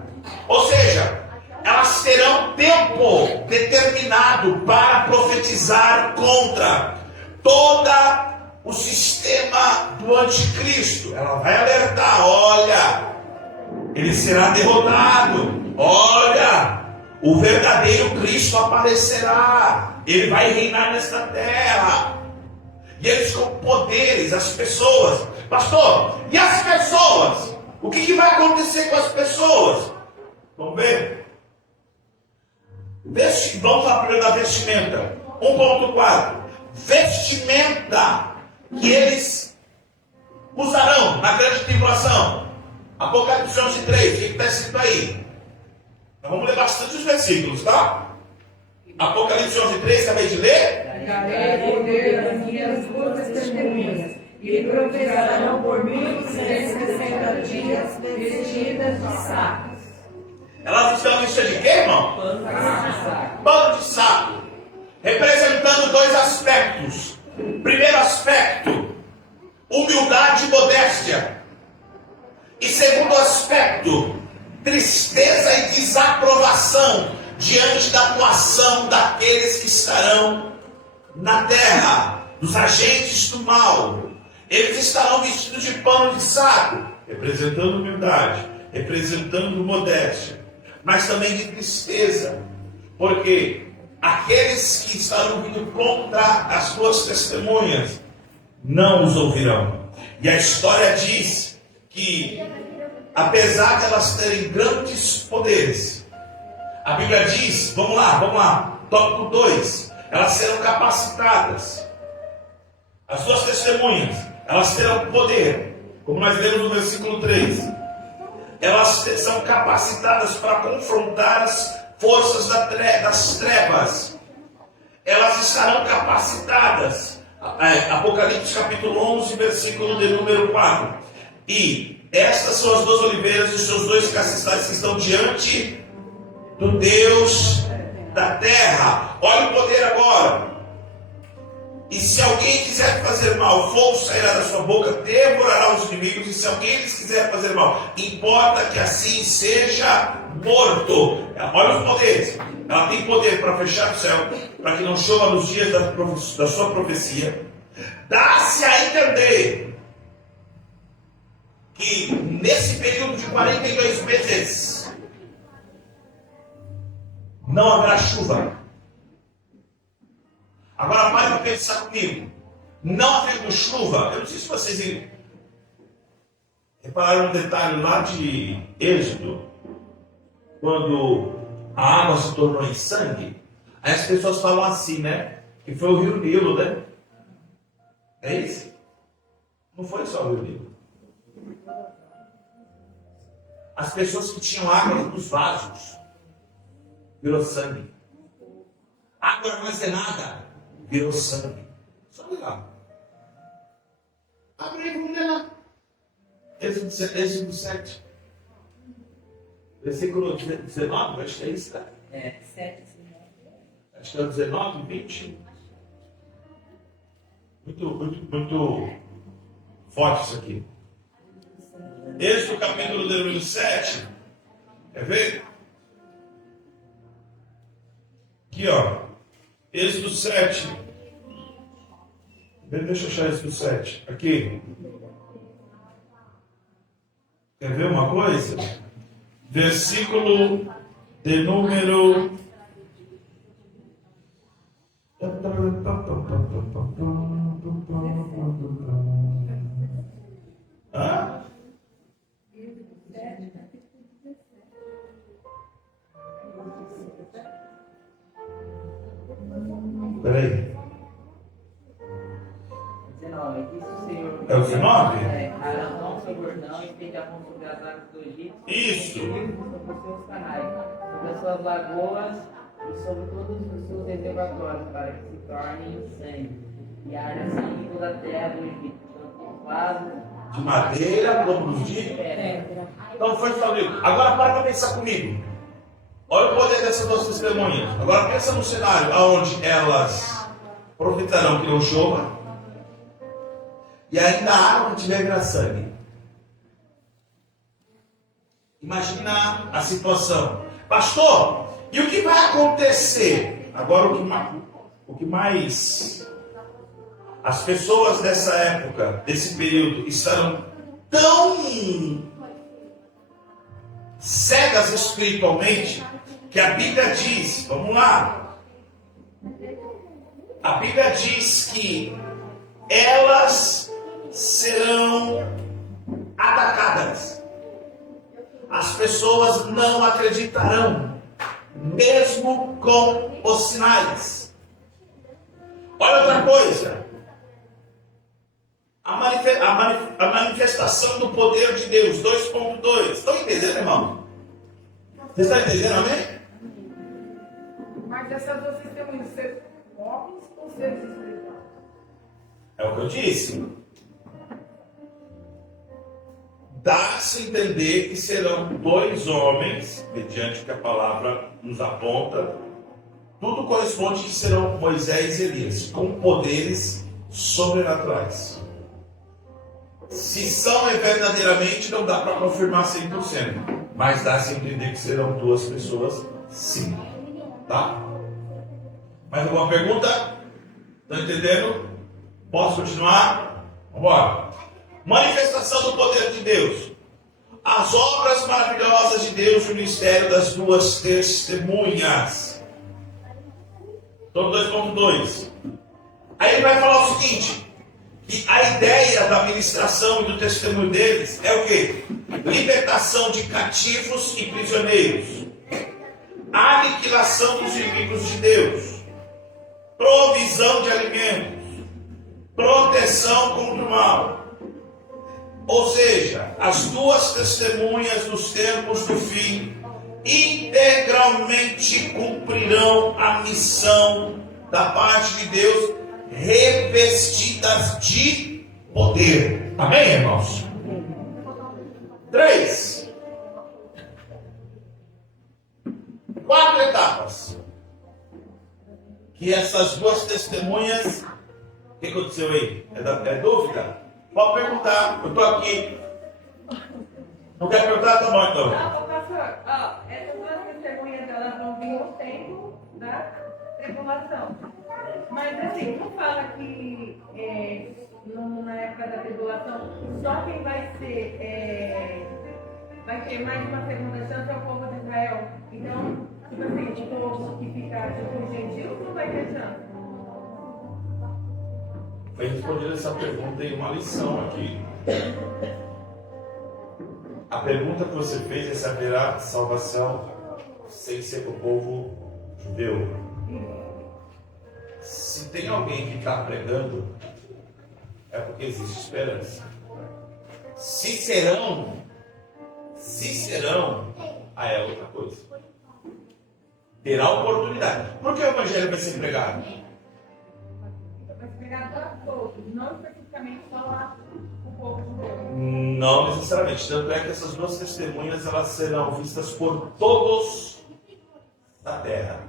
Ou seja, elas terão tempo determinado para profetizar contra toda o sistema do anticristo. Ela vai alertar: olha, ele será derrotado, olha, o verdadeiro Cristo aparecerá, ele vai reinar nesta terra. E eles com poderes, as pessoas. Pastor, e as pessoas? O que vai acontecer com as pessoas? Vamos ver. Vamos falar primeiro da vestimenta. 1.4. Vestimenta que eles usarão na grande tribulação. Apocalipse 11:3. O que está escrito aí? Nós vamos ler bastante os versículos, tá? Apocalipse 11:3, acabei de ler? Darei poder das minhas duas testemunhas, e profetizarão por 1260 dias, vestidas de sacos. Elas estão vestidas de quê, irmão? Pano de saco. Representando 2 aspectos. Primeiro aspecto: humildade e modéstia. E segundo aspecto, tristeza e desaprovação diante da atuação daqueles que estarão na terra, dos agentes do mal. Eles estarão vestidos de pano de saco, representando humildade, representando modéstia, mas também de tristeza, porque aqueles que estarão vindo contra as tuas testemunhas não os ouvirão. E a história diz que, apesar de elas terem grandes poderes, a Bíblia diz, vamos lá, tópico 2, elas serão capacitadas. As suas testemunhas, elas terão poder, como nós lemos no versículo 3. Elas são capacitadas para confrontar as forças das trevas. Elas estarão capacitadas. Apocalipse capítulo 11, versículo de número 4. E estas são as duas oliveiras e os seus dois castiçais que estão diante do Deus da terra. Olha o poder agora. E se alguém quiser fazer mal, fogo sairá da sua boca, devorará os inimigos. E se alguém lhes quiser fazer mal, importa que assim seja morto. Olha os poderes. Ela tem poder para fechar o céu, para que não chova nos dias da sua profecia. Dá-se a entender que nesse período de 42 meses não haverá chuva. Agora pare para pensar comigo. Não havendo chuva, eu não sei se vocês repararam um detalhe lá de Êxodo, quando a água se tornou em sangue. Aí as pessoas falam assim, né? Que foi o rio Nilo, né? É isso? Não foi só o rio Nilo. As pessoas que tinham água nos vasos virou sangue. Água armazenada virou sangue. Só legal. Abre aí, vamos ler lá. Êxodo 7. Versículo 19, acho que é isso, tá? 7, Acho que é o 19, 20. Muito forte isso aqui. Êxodo capítulo número 7. Quer ver? Aqui, ó. Êxodo 7. Deixa eu achar Êxodo 7. Aqui. Quer ver uma coisa? Versículo de número. Hã? Peraí. 19. Disse o Senhor. É o 19? Arão não sobre o Jordão e estende a mão sobre as águas do Egito. Isso. Sobre os seus canais, sobre as suas lagoas e sobre todos os seus reservatórios, para que se tornem sangue. E haja sangue em toda a terra do Egito, tanto no vaso De madeira, como nos dias. Então foi falado. Agora para pensar comigo. Olha o poder dessas duas testemunhas. Agora pensa no cenário onde elas profetarão que não chova e ainda a água que tiver virar sangue. Imagina a situação. Pastor, e o que vai acontecer? Agora o que mais as pessoas dessa época, desse período, estarão tão cegas espiritualmente que a Bíblia diz, vamos lá, a Bíblia diz que elas serão atacadas. As pessoas não acreditarão, mesmo com os sinais. Olha outra coisa. A manifestação do poder de Deus, 2.2. Estão entendendo, irmão? Vocês estão entendendo, amém? Mas essas duas testemunhas, ser homens ou seres espirituais? É o que eu disse. Dá-se a entender que serão dois homens, mediante o que a palavra nos aponta. Tudo corresponde que serão Moisés e Elias, com poderes sobrenaturais. Se são verdadeiramente, não dá para confirmar 100%, mas dá a entender que serão duas pessoas, sim. Tá? Mais alguma pergunta? Estão entendendo? Posso continuar? Vamos embora. Manifestação do poder de Deus. As obras maravilhosas de Deus no ministério das duas testemunhas. Então 2.2. Aí ele vai falar o seguinte, que a ideia da ministração e do testemunho deles é o quê? Libertação de cativos e prisioneiros. Aniquilação dos inimigos de Deus. Provisão de alimentos. Proteção contra o mal. Ou seja, as duas testemunhas dos tempos do fim integralmente cumprirão a missão da parte de Deus, revestidas de poder. Amém, irmãos? 3. 4 etapas. Que essas duas testemunhas... O que aconteceu aí? É dúvida? Pode perguntar, eu estou aqui. Não quer perguntar? Tá bom então. Não, pastor, essas duas testemunhas, elas não vinham o tempo da tribulação. Mas assim, não fala que na época da tribulação, só quem vai ter mais uma segunda chance é o povo de Israel. Então, tipo assim, o povo que fica tipo gentil não vai ter chance. Foi respondida essa pergunta em uma lição aqui. A pergunta que você fez é se haverá salvação sem ser para o povo judeu. Se tem alguém que está pregando, é porque existe esperança. Se serão, aí é outra coisa. Terá oportunidade. Por que o evangelho vai ser pregado? Não especificamente só lá o povo judeu. Não necessariamente. Tanto é que essas duas testemunhas elas serão vistas por todos da terra.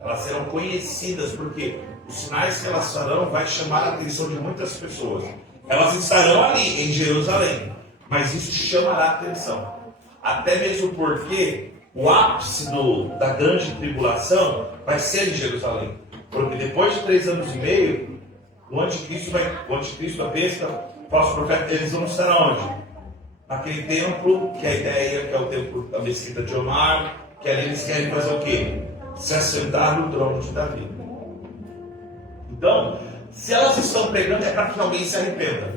Elas serão conhecidas porque os sinais que elas farão vai chamar a atenção de muitas pessoas. Elas estarão ali em Jerusalém, mas isso chamará a atenção. Até mesmo porque o ápice da grande tribulação vai ser em Jerusalém. Porque depois de 3 anos e meio, o anticristo, a besta, o falso profeta, eles vão estar onde? Naquele templo, que a ideia, que é o templo da mesquita de Omar, que ali eles querem fazer o quê? Se assentar no trono de Davi. Então, se elas estão pregando, é para que alguém se arrependa.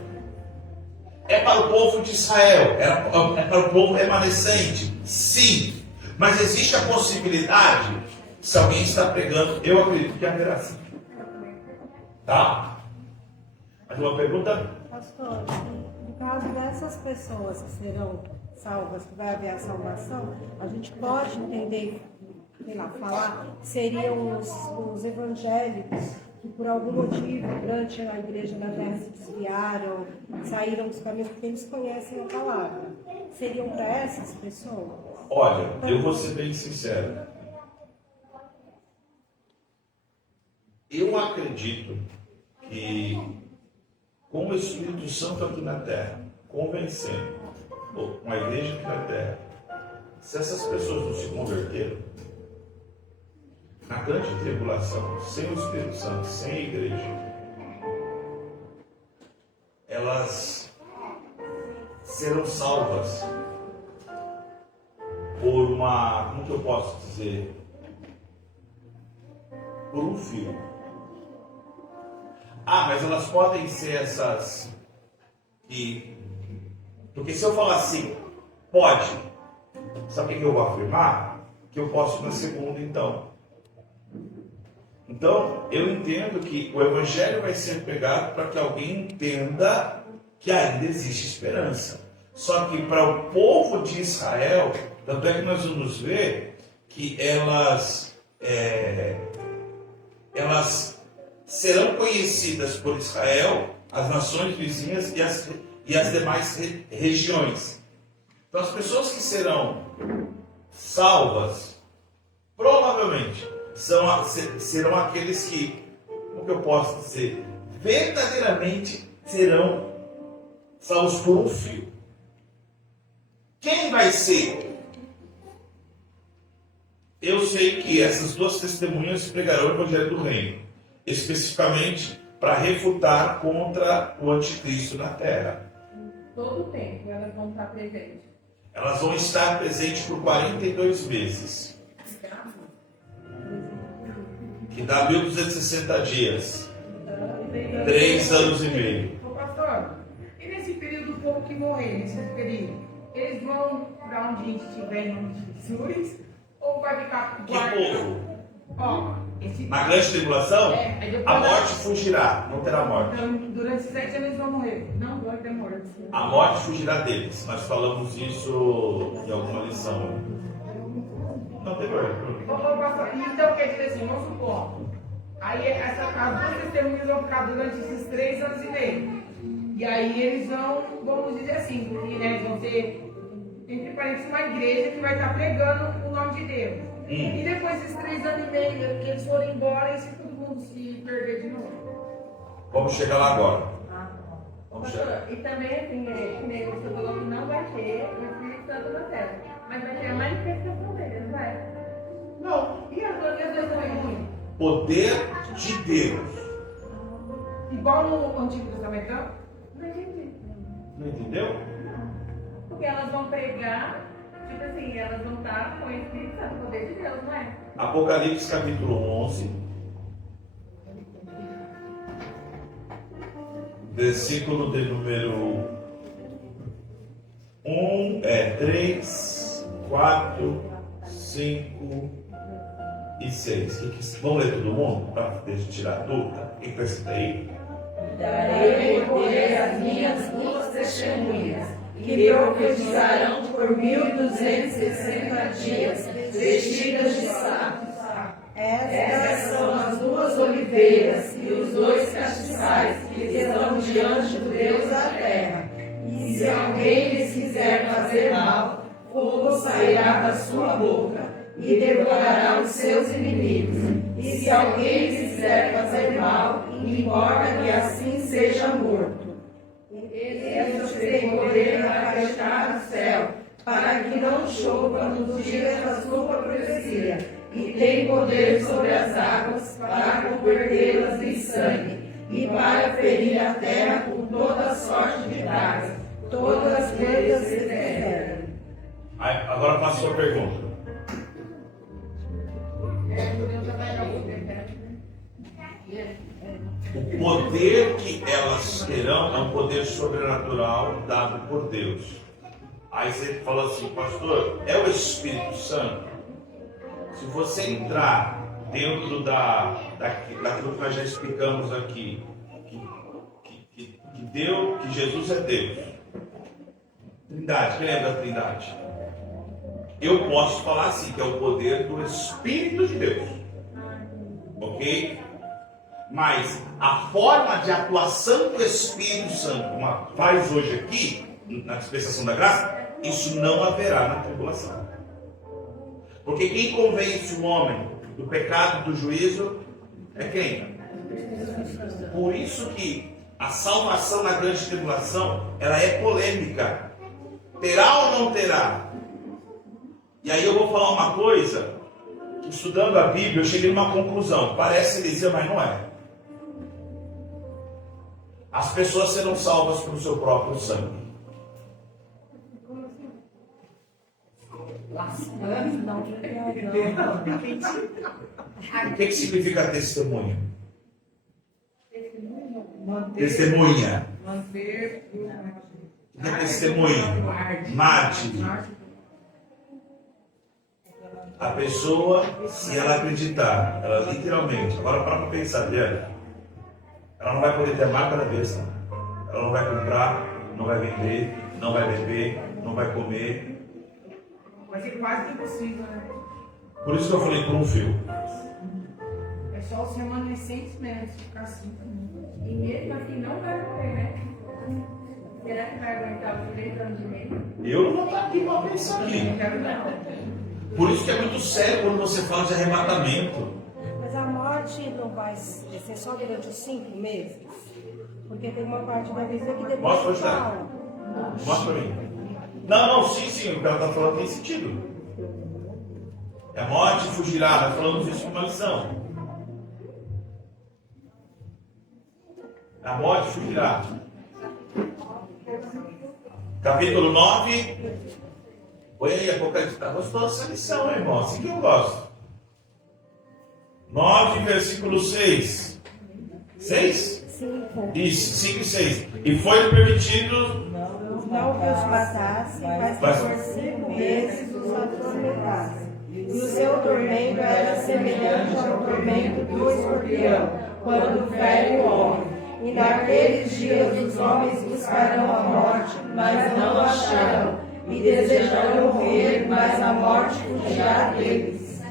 É para o povo de Israel, é para o povo remanescente, sim. Mas existe a possibilidade, se alguém está pregando, eu acredito que haverá sim. Tá? Mais uma pergunta? Pastor, no caso dessas pessoas que serão salvas, que vai haver a salvação, a gente pode entender, sei lá, falar que seriam os evangélicos que por algum motivo durante a igreja na terra se desviaram, saíram dos caminhos porque eles conhecem a palavra. Seriam para essas pessoas? Olha, eu vou ser bem sincero. Eu acredito que com o Espírito Santo aqui na terra, convencendo uma igreja aqui na terra, se essas pessoas não se converteram, na grande tribulação, sem o Espírito Santo, sem a igreja, elas serão salvas por como que eu posso dizer? Por um fio. Mas elas podem ser essas que... Porque se eu falar assim, pode, sabe o que eu vou afirmar? Que eu posso na segunda, então. Então, eu entendo que o evangelho vai ser pregado para que alguém entenda que ainda existe esperança. Só que para o povo de Israel, tanto é que nós vamos ver que elas serão conhecidas por Israel, as nações vizinhas e as demais regiões. Então, as pessoas que serão salvas, provavelmente, serão aqueles que, como que eu posso dizer, verdadeiramente serão Estamos por um fio. Quem vai ser? Eu sei que essas duas testemunhas pregarão o Evangelho do Reino, especificamente para refutar contra o anticristo na terra. Todo o tempo elas vão estar presentes. Elas vão estar presentes por 42 meses, que dá 1.260 dias, 3 anos e meio. Ô pastor, e nesse período o povo que morrer, nesse período, eles vão para onde estiver em nome de Jesus? Ou vai ficar Que povo? Ó, esse... Na grande tribulação, aí depois a morte fugirá, não terá morte. Então, durante 7 anos eles vão morrer. Não vai ter morte. A morte fugirá deles. Nós falamos isso em alguma lição. Não tem problema. Ô, pastor, então quer dizer assim, vamos supor. Aí as duas testemunhas vão ficar durante esses 3 anos e meio. E aí eles vão, vamos dizer assim, porque né, eles vão ter, entre parênteses, uma igreja que vai estar pregando o nome de Deus. E depois desses 3 anos e meio que eles forem embora, e se todo mundo se perder de novo. Vamos chegar lá agora. Vamos chegar. Pastor, e também assim, que nem você falou que não vai ter o Espírito Santo na terra, mas vai ter a manifestação dele, não vai? Não, E as outras coisas ruins? Poder de Deus. igual no Antigo Testamento? Não entendi. Não entendeu? Porque elas vão pregar, tipo assim, elas vão estar com o Espírito Santo, o poder de Deus, não é? Apocalipse capítulo 11, versículo de número 3, 4, 5 e 6. Vamos ler todo mundo para tirar a dúvida? Quem está escrito aí? Darei poder às minhas duas testemunhas, que profetizarão por 1260 dias, vestidas de saco. Estas são as duas oliveiras e os 2 castiçais que estão diante do Deus da terra. E se alguém lhes quiser fazer mal, fogo sairá da sua boca e devorará os seus inimigos. E se alguém lhes quiser fazer mal, importa que assim seja morto. Estes têm poder para fechar o céu, para que não chova nos dias da sua profecia, e tem poder sobre as águas para convertê-las em sangue, e para ferir a terra com toda sorte de pragas, todas as coisas se fizeram. Agora faço a sua pergunta. O poder que elas terão é um poder sobrenatural dado por Deus. Aí você fala assim, pastor, é o Espírito Santo? Se você entrar dentro daquilo que nós já explicamos aqui, que Jesus é Deus, Trindade, quem lembra da Trindade? Eu posso falar assim, que é o poder do Espírito de Deus, ok? Mas a forma de atuação do Espírito Santo, como faz hoje aqui, na dispensação da graça, isso não haverá na tribulação. Porque quem convence o homem do pecado, do juízo, é quem? Por isso que a salvação na grande tribulação, ela é polêmica. Terá ou não terá? E aí eu vou falar uma coisa, que estudando a Bíblia, eu cheguei a uma conclusão. Parece heresia, mas não é. As pessoas serão salvas pelo seu próprio sangue. O que significa testemunha? Testemunha. Manter O que é testemunha? Mártir. A pessoa, se ela acreditar, ela literalmente, agora para pensar, Adriana, ela não vai poder ter a marca da besta, ela não vai comprar, não vai vender, não vai beber, não vai comer. vai ser quase impossível, né? Por isso que eu falei por um fio. É só os remanescentes mesmo, ficar assim. E mesmo assim não vai morrer, né? Será que vai aguentar os 3 anos e meio? Eu não vou estar aqui para pensar aqui. Por isso que é muito sério quando você fala de arrebatamento. Mas a morte não vai ser só durante os 5 meses? Porque tem uma parte da Bíblia que depois Mostra, fala. Mostra pra mim. Não, sim, o que ela está falando tem sentido. A morte fugirá, nós falamos isso com uma lição. A morte fugirá. Capítulo 9. Põe aí, Apocalipse. Está gostosa essa lição, hein, irmão? Assim que eu gosto. 9, versículo 6. 6? 5. Isso, 5 e 6. E foi permitido. Não que os matasse, mas que por 5 meses os atormentasse. E o seu tormento era semelhante ao tormento do escorpião, quando o velho homem. E naqueles dias os homens buscarão a morte, mas não a acharão. E desejarão morrer, mas a morte fugirá deles.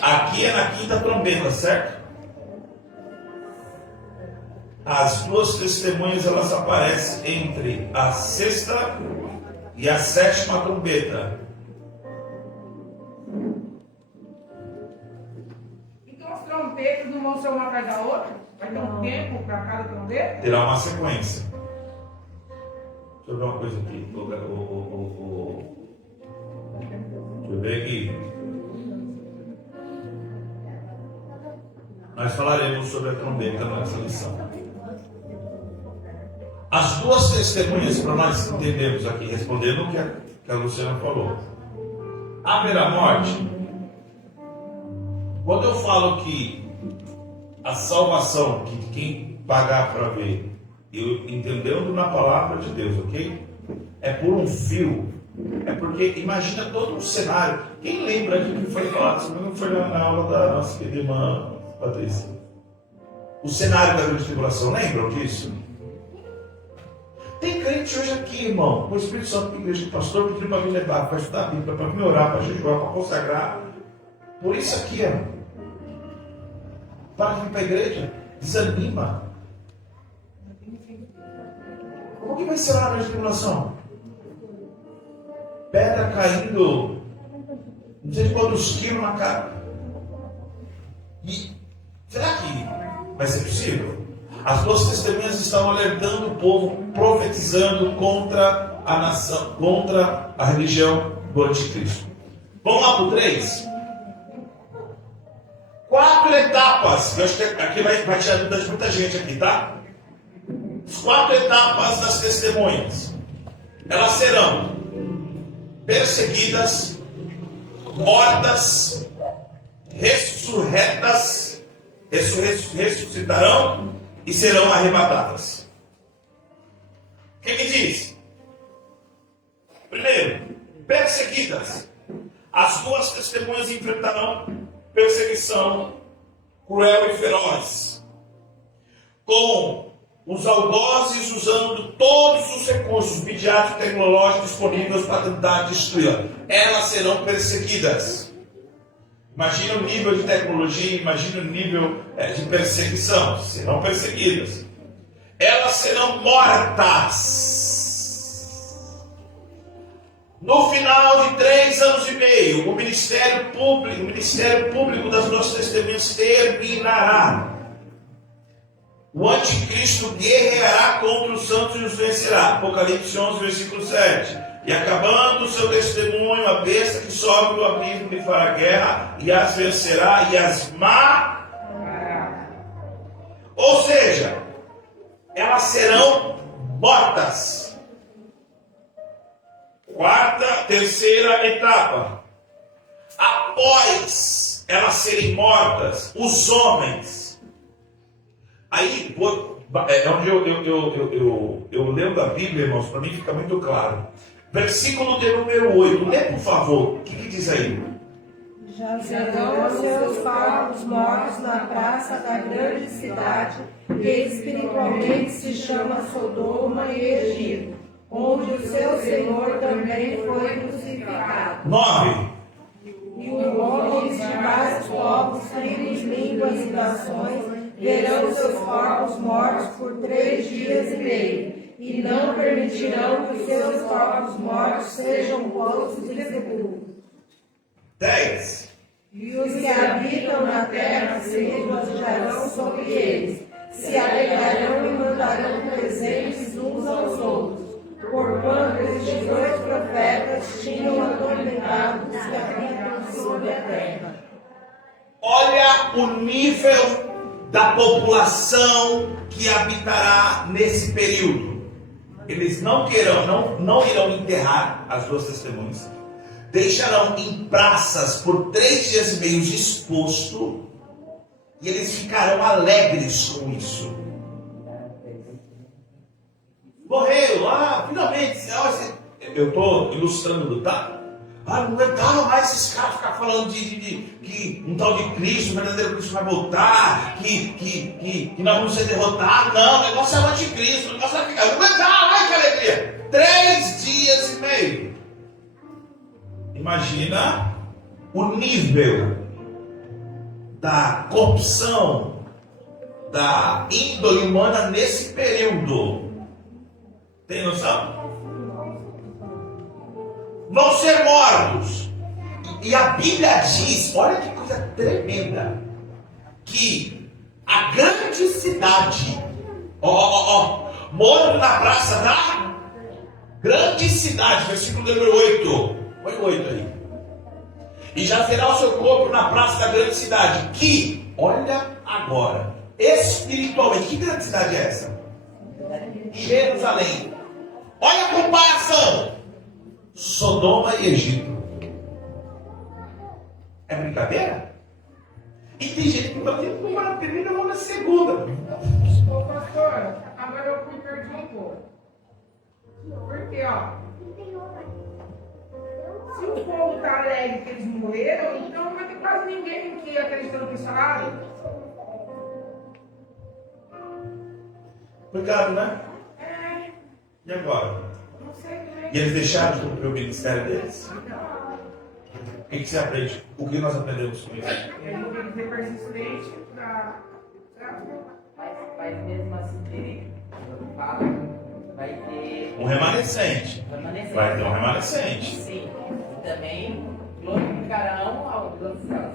Aqui é na quinta trombeta, certo? As duas testemunhas elas aparecem entre a sexta e a sétima trombeta. Então as trombetas não vão ser uma atrás da outra? Vai ter um tempo para cada trombeta? Terá uma sequência. Deixa eu ver uma coisa aqui. Deixa eu ver aqui. Nós falaremos sobre a trombeta nessa lição. As duas testemunhas, para nós entendermos aqui, respondendo o que a Luciana falou. Haverá morte. Quando eu falo que a salvação, que quem pagar para ver, eu entendendo na palavra de Deus, ok? É por um fio. É porque imagina todo um cenário. Quem lembra de que foi falado? Se não foi na aula da nossa querida irmã Patrícia. O cenário da grande tribulação, lembram disso? Tem crente hoje aqui, irmão, com o Espírito Santo da igreja, o pastor pediu para me levar, para estudar a Bíblia, para me orar, para jejuar, para consagrar. Por isso aqui, ó. Para vir para a igreja, desanima. Como que vai ser lá na tribulação? Pedra caindo, não sei de quantos quilos na cara. E será que vai ser possível? As duas testemunhas estão alertando o povo, profetizando contra a nação, contra a religião do anticristo. Vamos lá para o 3. 4 etapas. Eu acho que aqui vai tirar dúvida de muita gente aqui, tá? As 4 etapas das testemunhas. Elas serão perseguidas, mortas, ressuscitarão e serão arrebatadas. O que diz? Primeiro, perseguidas. As duas testemunhas enfrentarão perseguição cruel e feroz, com os algozes usando todos os recursos midiáticos e tecnológicos disponíveis para tentar destruí-la. Elas serão perseguidas. Imagina o nível de tecnologia, imagina o nível de perseguição. Serão perseguidas. Elas serão mortas. No final de 3 anos e meio, o Ministério Público das duas testemunhas terminará. O anticristo guerreará contra os santos e os vencerá. Apocalipse 11, versículo 7. E acabando o seu testemunho, a besta que sobe do abismo lhe fará guerra, e as vencerá e as matará. Ou seja, elas serão mortas. Terceira etapa. Após elas serem mortas, os homens. Aí, é onde eu lendo a Bíblia, irmãos, para mim fica muito claro. Versículo de número 8. Lê, por favor. O que diz aí? Jazerão os seus corpos mortos na praça da grande cidade, que espiritualmente se chama Sodoma e Egito, onde o seu Senhor também foi crucificado. 9. E os homens de vários povos, tribos, línguas e nações verão seus corpos mortos por 3 dias e meio, e não permitirão que seus corpos mortos sejam postos em sepulcro. 10. E os que habitam na terra se regozijarão sobre eles, se Olha o nível da população que habitará nesse período. Eles não irão enterrar as duas testemunhas. Deixarão em praças por 3 dias e meio exposto. E eles ficarão alegres com isso. Morreu, finalmente. Eu estou ilustrando, tá? Não aguentava mais esses caras ficar falando que um tal de Cristo, o verdadeiro Cristo vai voltar, que nós vamos ser derrotados. Não, o negócio é o anticristo, o negócio vai ficar. Eu não aguentava, ai que alegria! 3 dias e meio. Imagina o nível da corrupção, da índole humana nesse período. Tem noção? Vão ser mortos. E a Bíblia diz, olha que coisa tremenda, que a grande cidade, morto na praça da grande cidade, versículo número 8. Põe o 8 aí. E já será o seu corpo na praça da grande cidade, que, olha agora, espiritualmente, que grande cidade é essa? Jerusalém. Olha a comparação. Sodoma e Egito. É brincadeira? E tem gente que fala assim, na primeira ou na segunda. Ô pastor, agora eu me perdi um pouco. Porque, se o povo está alegre que eles morreram, então não vai ter quase ninguém que acredita no que eles falaram. Cuidado, né? E agora? Não sei, né? E eles deixaram de cumprir o ministério deles? O que você aprende? O que nós aprendemos com isso? Ele tem que ser persistente para. Mas mesmo assim, ele fala, vai ter Um remanescente. remanescente. Vai ter um remanescente. Sim. E também glorificarão ao Deus dos céus.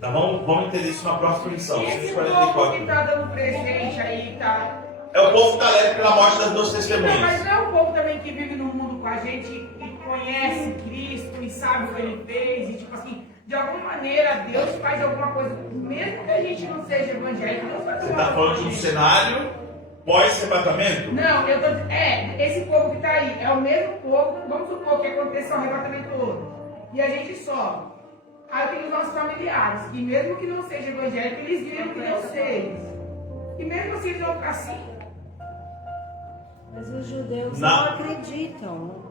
Tá, vamos entender isso na próxima lição. E esse povo que 144. está dando presente aí, tá? É o povo que está alegre pela morte das duas Não, mas testemunhas. não é o povo também que vive no mundo com a gente e conhece Cristo e sabe o que Ele fez e tipo assim, de alguma maneira Deus faz alguma coisa, mesmo que a gente não seja evangélico, Deus faz Você alguma está falando de um coisa. cenário pós-arrebatamento? Não, eu tô esse povo que está aí é o mesmo povo, vamos supor que aconteça o arrebatamento todo e a gente sobe. Aí tem os nossos familiares, e mesmo que não seja evangélico, eles viram que Deus fez. E mesmo assim eles vão ficar assim. Mas os judeus Não. não acreditam.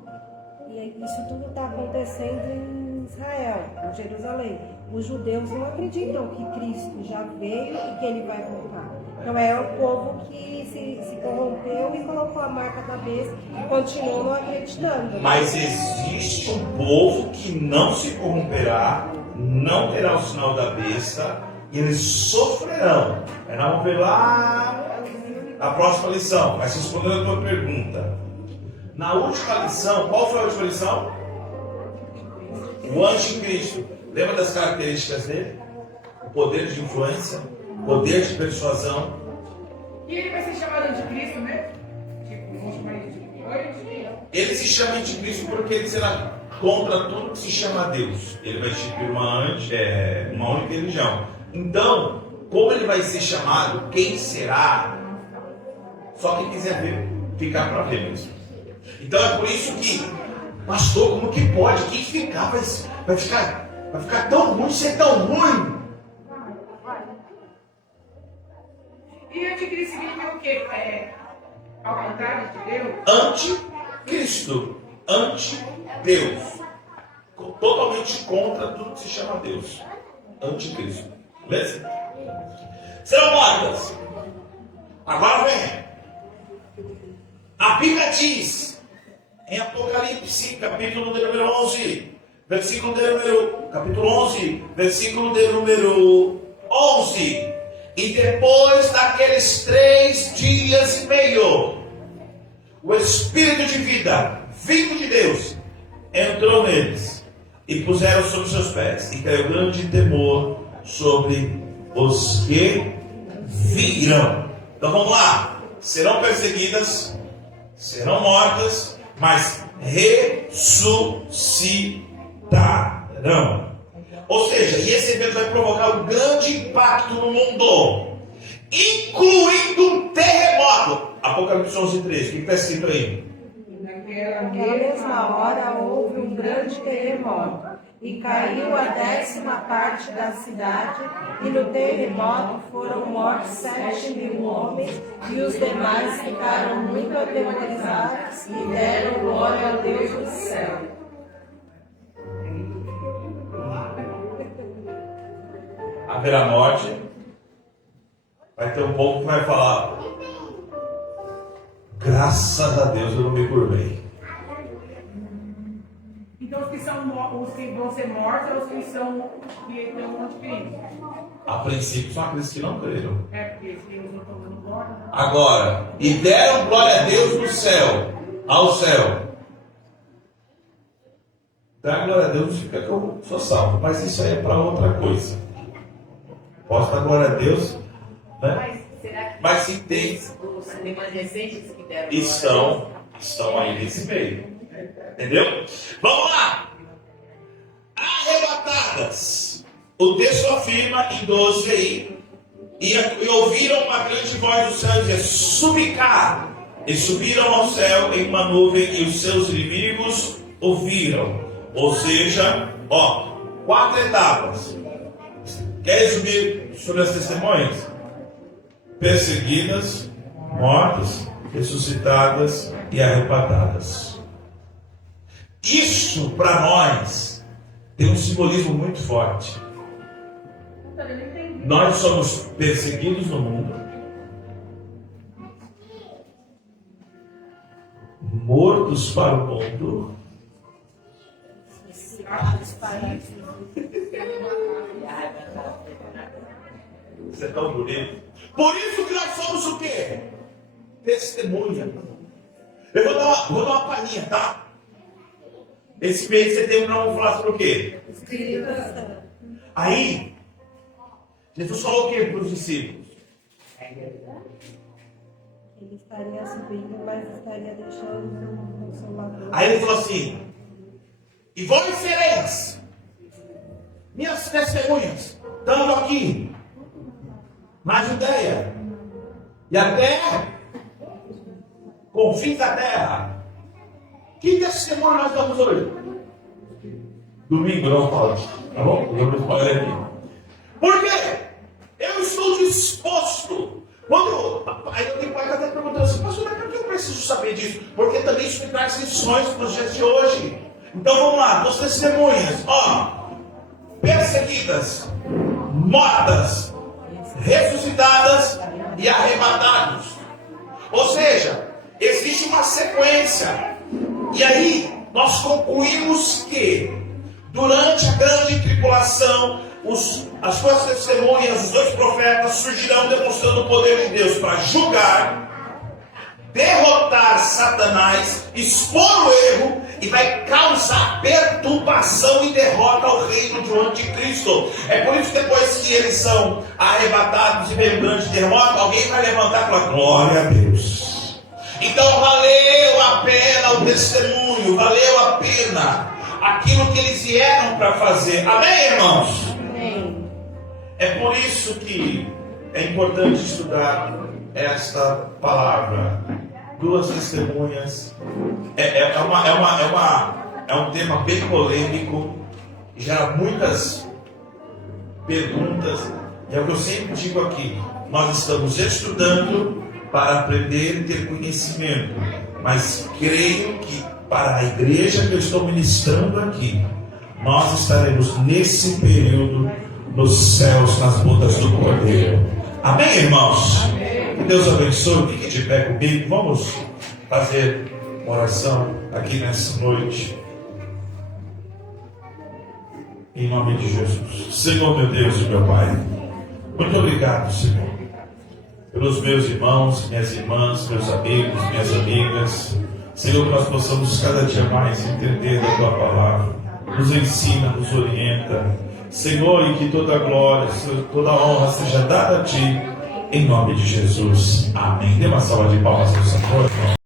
E isso tudo está acontecendo em Israel, em Jerusalém. Os judeus não acreditam que Cristo já veio e que ele vai voltar. Então é o povo que se corrompeu e colocou a marca da besta e continuou não acreditando. Mas existe um povo que não se corromperá, não terá o sinal da besta, e eles sofrerão. Aí nós vamos ver lá na próxima lição. Mas respondendo a tua pergunta, na última lição, qual foi a última lição? O anticristo. Lembra das características dele? O poder de influência, o poder de persuasão. E ele vai ser chamado anticristo, né? Tipo, vamos chamar ele de anticristo. Ele se chama anticristo porque ele será contra tudo que se chama Deus. Ele vai instituir uma única religião. Então, como ele vai ser chamado, quem será? Só quem quiser ver, ficar para ver mesmo. Então é por isso que, pastor, como que pode? Quem ficar vai ficar tão ruim, ser tão ruim? E anticristo significa o quê? Ao contrário de Deus? Anticristo, anti-Deus, totalmente contra tudo que se chama Deus. Anticristo, beleza? Serão mortas. Agora vem. A Bíblia diz em Apocalipse, capítulo de número 11, versículo de número, capítulo 11, versículo de número 11. E depois daqueles 3 dias e meio, o Espírito de vida, vindo de Deus, entrou neles e puseram sobre seus pés. E caiu grande temor sobre os que viram. Então vamos lá. Serão perseguidas, serão mortas, mas ressuscitarão. Ou seja, e esse evento vai provocar um grande impacto no mundo, incluindo um terremoto. Apocalipse 11:3, o que está escrito aí? Naquela mesma hora houve um grande terremoto, e caiu a 10ª parte da cidade, e no terremoto foram mortos 7.000 homens, e os demais ficaram muito aterrorizados e deram glória ao Deus do céu. Haverá morte, vai ter um povo que vai falar: graças a Deus eu não me curvei. Então os que vão ser mortos são os que estão anticristo. A princípio são aqueles que não creram. É, porque se eles não estão dando glória. Agora, e deram glória a Deus no céu, ao céu. Dar glória a Deus não significa que eu sou salvo, mas isso aí é para outra coisa. Posso dar glória a Deus, né? Mas será que Mas se tem, os remanescentes que deram estão aí nesse meio. Entendeu? Vamos lá! Arrebatadas. O texto afirma em 12 aí. E ouviram uma grande voz do céu dizer: subi cá. E subiram ao céu em uma nuvem, e os seus inimigos ouviram. Ou seja, 4 etapas. Quer resumir sobre as testemunhas? Perseguidas, mortas, ressuscitadas e arrebatadas. Isso para nós tem um simbolismo muito forte. Nós somos perseguidos no mundo, mortos para o mundo, isso é tão bonito. Por isso que nós somos o quê? Testemunha. Eu vou dar uma palhinha, tá? Esse mês de setembro nós vamos falar sobre o quê? Aí, Jesus falou o quê para os discípulos? Ele estaria subindo, mas estaria deixando o Consolador. Aí ele falou assim: e vós sereis minhas testemunhas, estando aqui na Judeia e até confins da terra. Que testemunho nós damos hoje? Domingo, não pode. Tá bom? Eu vou spoiler aqui. Por quê? Eu estou disposto. Aí eu tenho pai até perguntando assim: pastor, por que eu preciso saber disso? Porque também isso me traz lições para os dias de hoje. Então vamos lá, duas testemunhas. Perseguidas, mortas, ressuscitadas e arrebatados. Ou seja, existe uma sequência. E aí, nós concluímos que, durante a grande tribulação, as suas testemunhas, os 2 profetas, surgirão demonstrando o poder de Deus para julgar, derrotar Satanás, expor o erro e vai causar perturbação e derrota ao reino do anticristo. É por isso que depois que eles são arrebatados e vem um grande derrota, alguém vai levantar e falar: glória a Deus. Então valeu a pena o testemunho, valeu a pena aquilo que eles vieram para fazer. Amém, irmãos? Amém. É por isso que é importante estudar esta palavra. 2 testemunhas. É um tema bem polêmico, gera muitas perguntas. E é o que eu sempre digo aqui: nós estamos estudando para aprender e ter conhecimento, mas creio que para a igreja que eu estou ministrando aqui, nós estaremos nesse período nos céus, nas bodas do Cordeiro. Amém, irmãos? Que Deus abençoe. Fique de pé comigo. Vamos fazer uma oração aqui nessa noite, em nome de Jesus. Senhor, meu Deus e meu Pai, muito obrigado, Senhor, pelos meus irmãos, minhas irmãs, meus amigos, minhas amigas. Senhor, que nós possamos cada dia mais entender a Tua palavra. Nos ensina, nos orienta. Senhor, e que toda glória, toda honra seja dada a Ti, em nome de Jesus. Amém. Dê uma salva de palmas ao Senhor, irmão.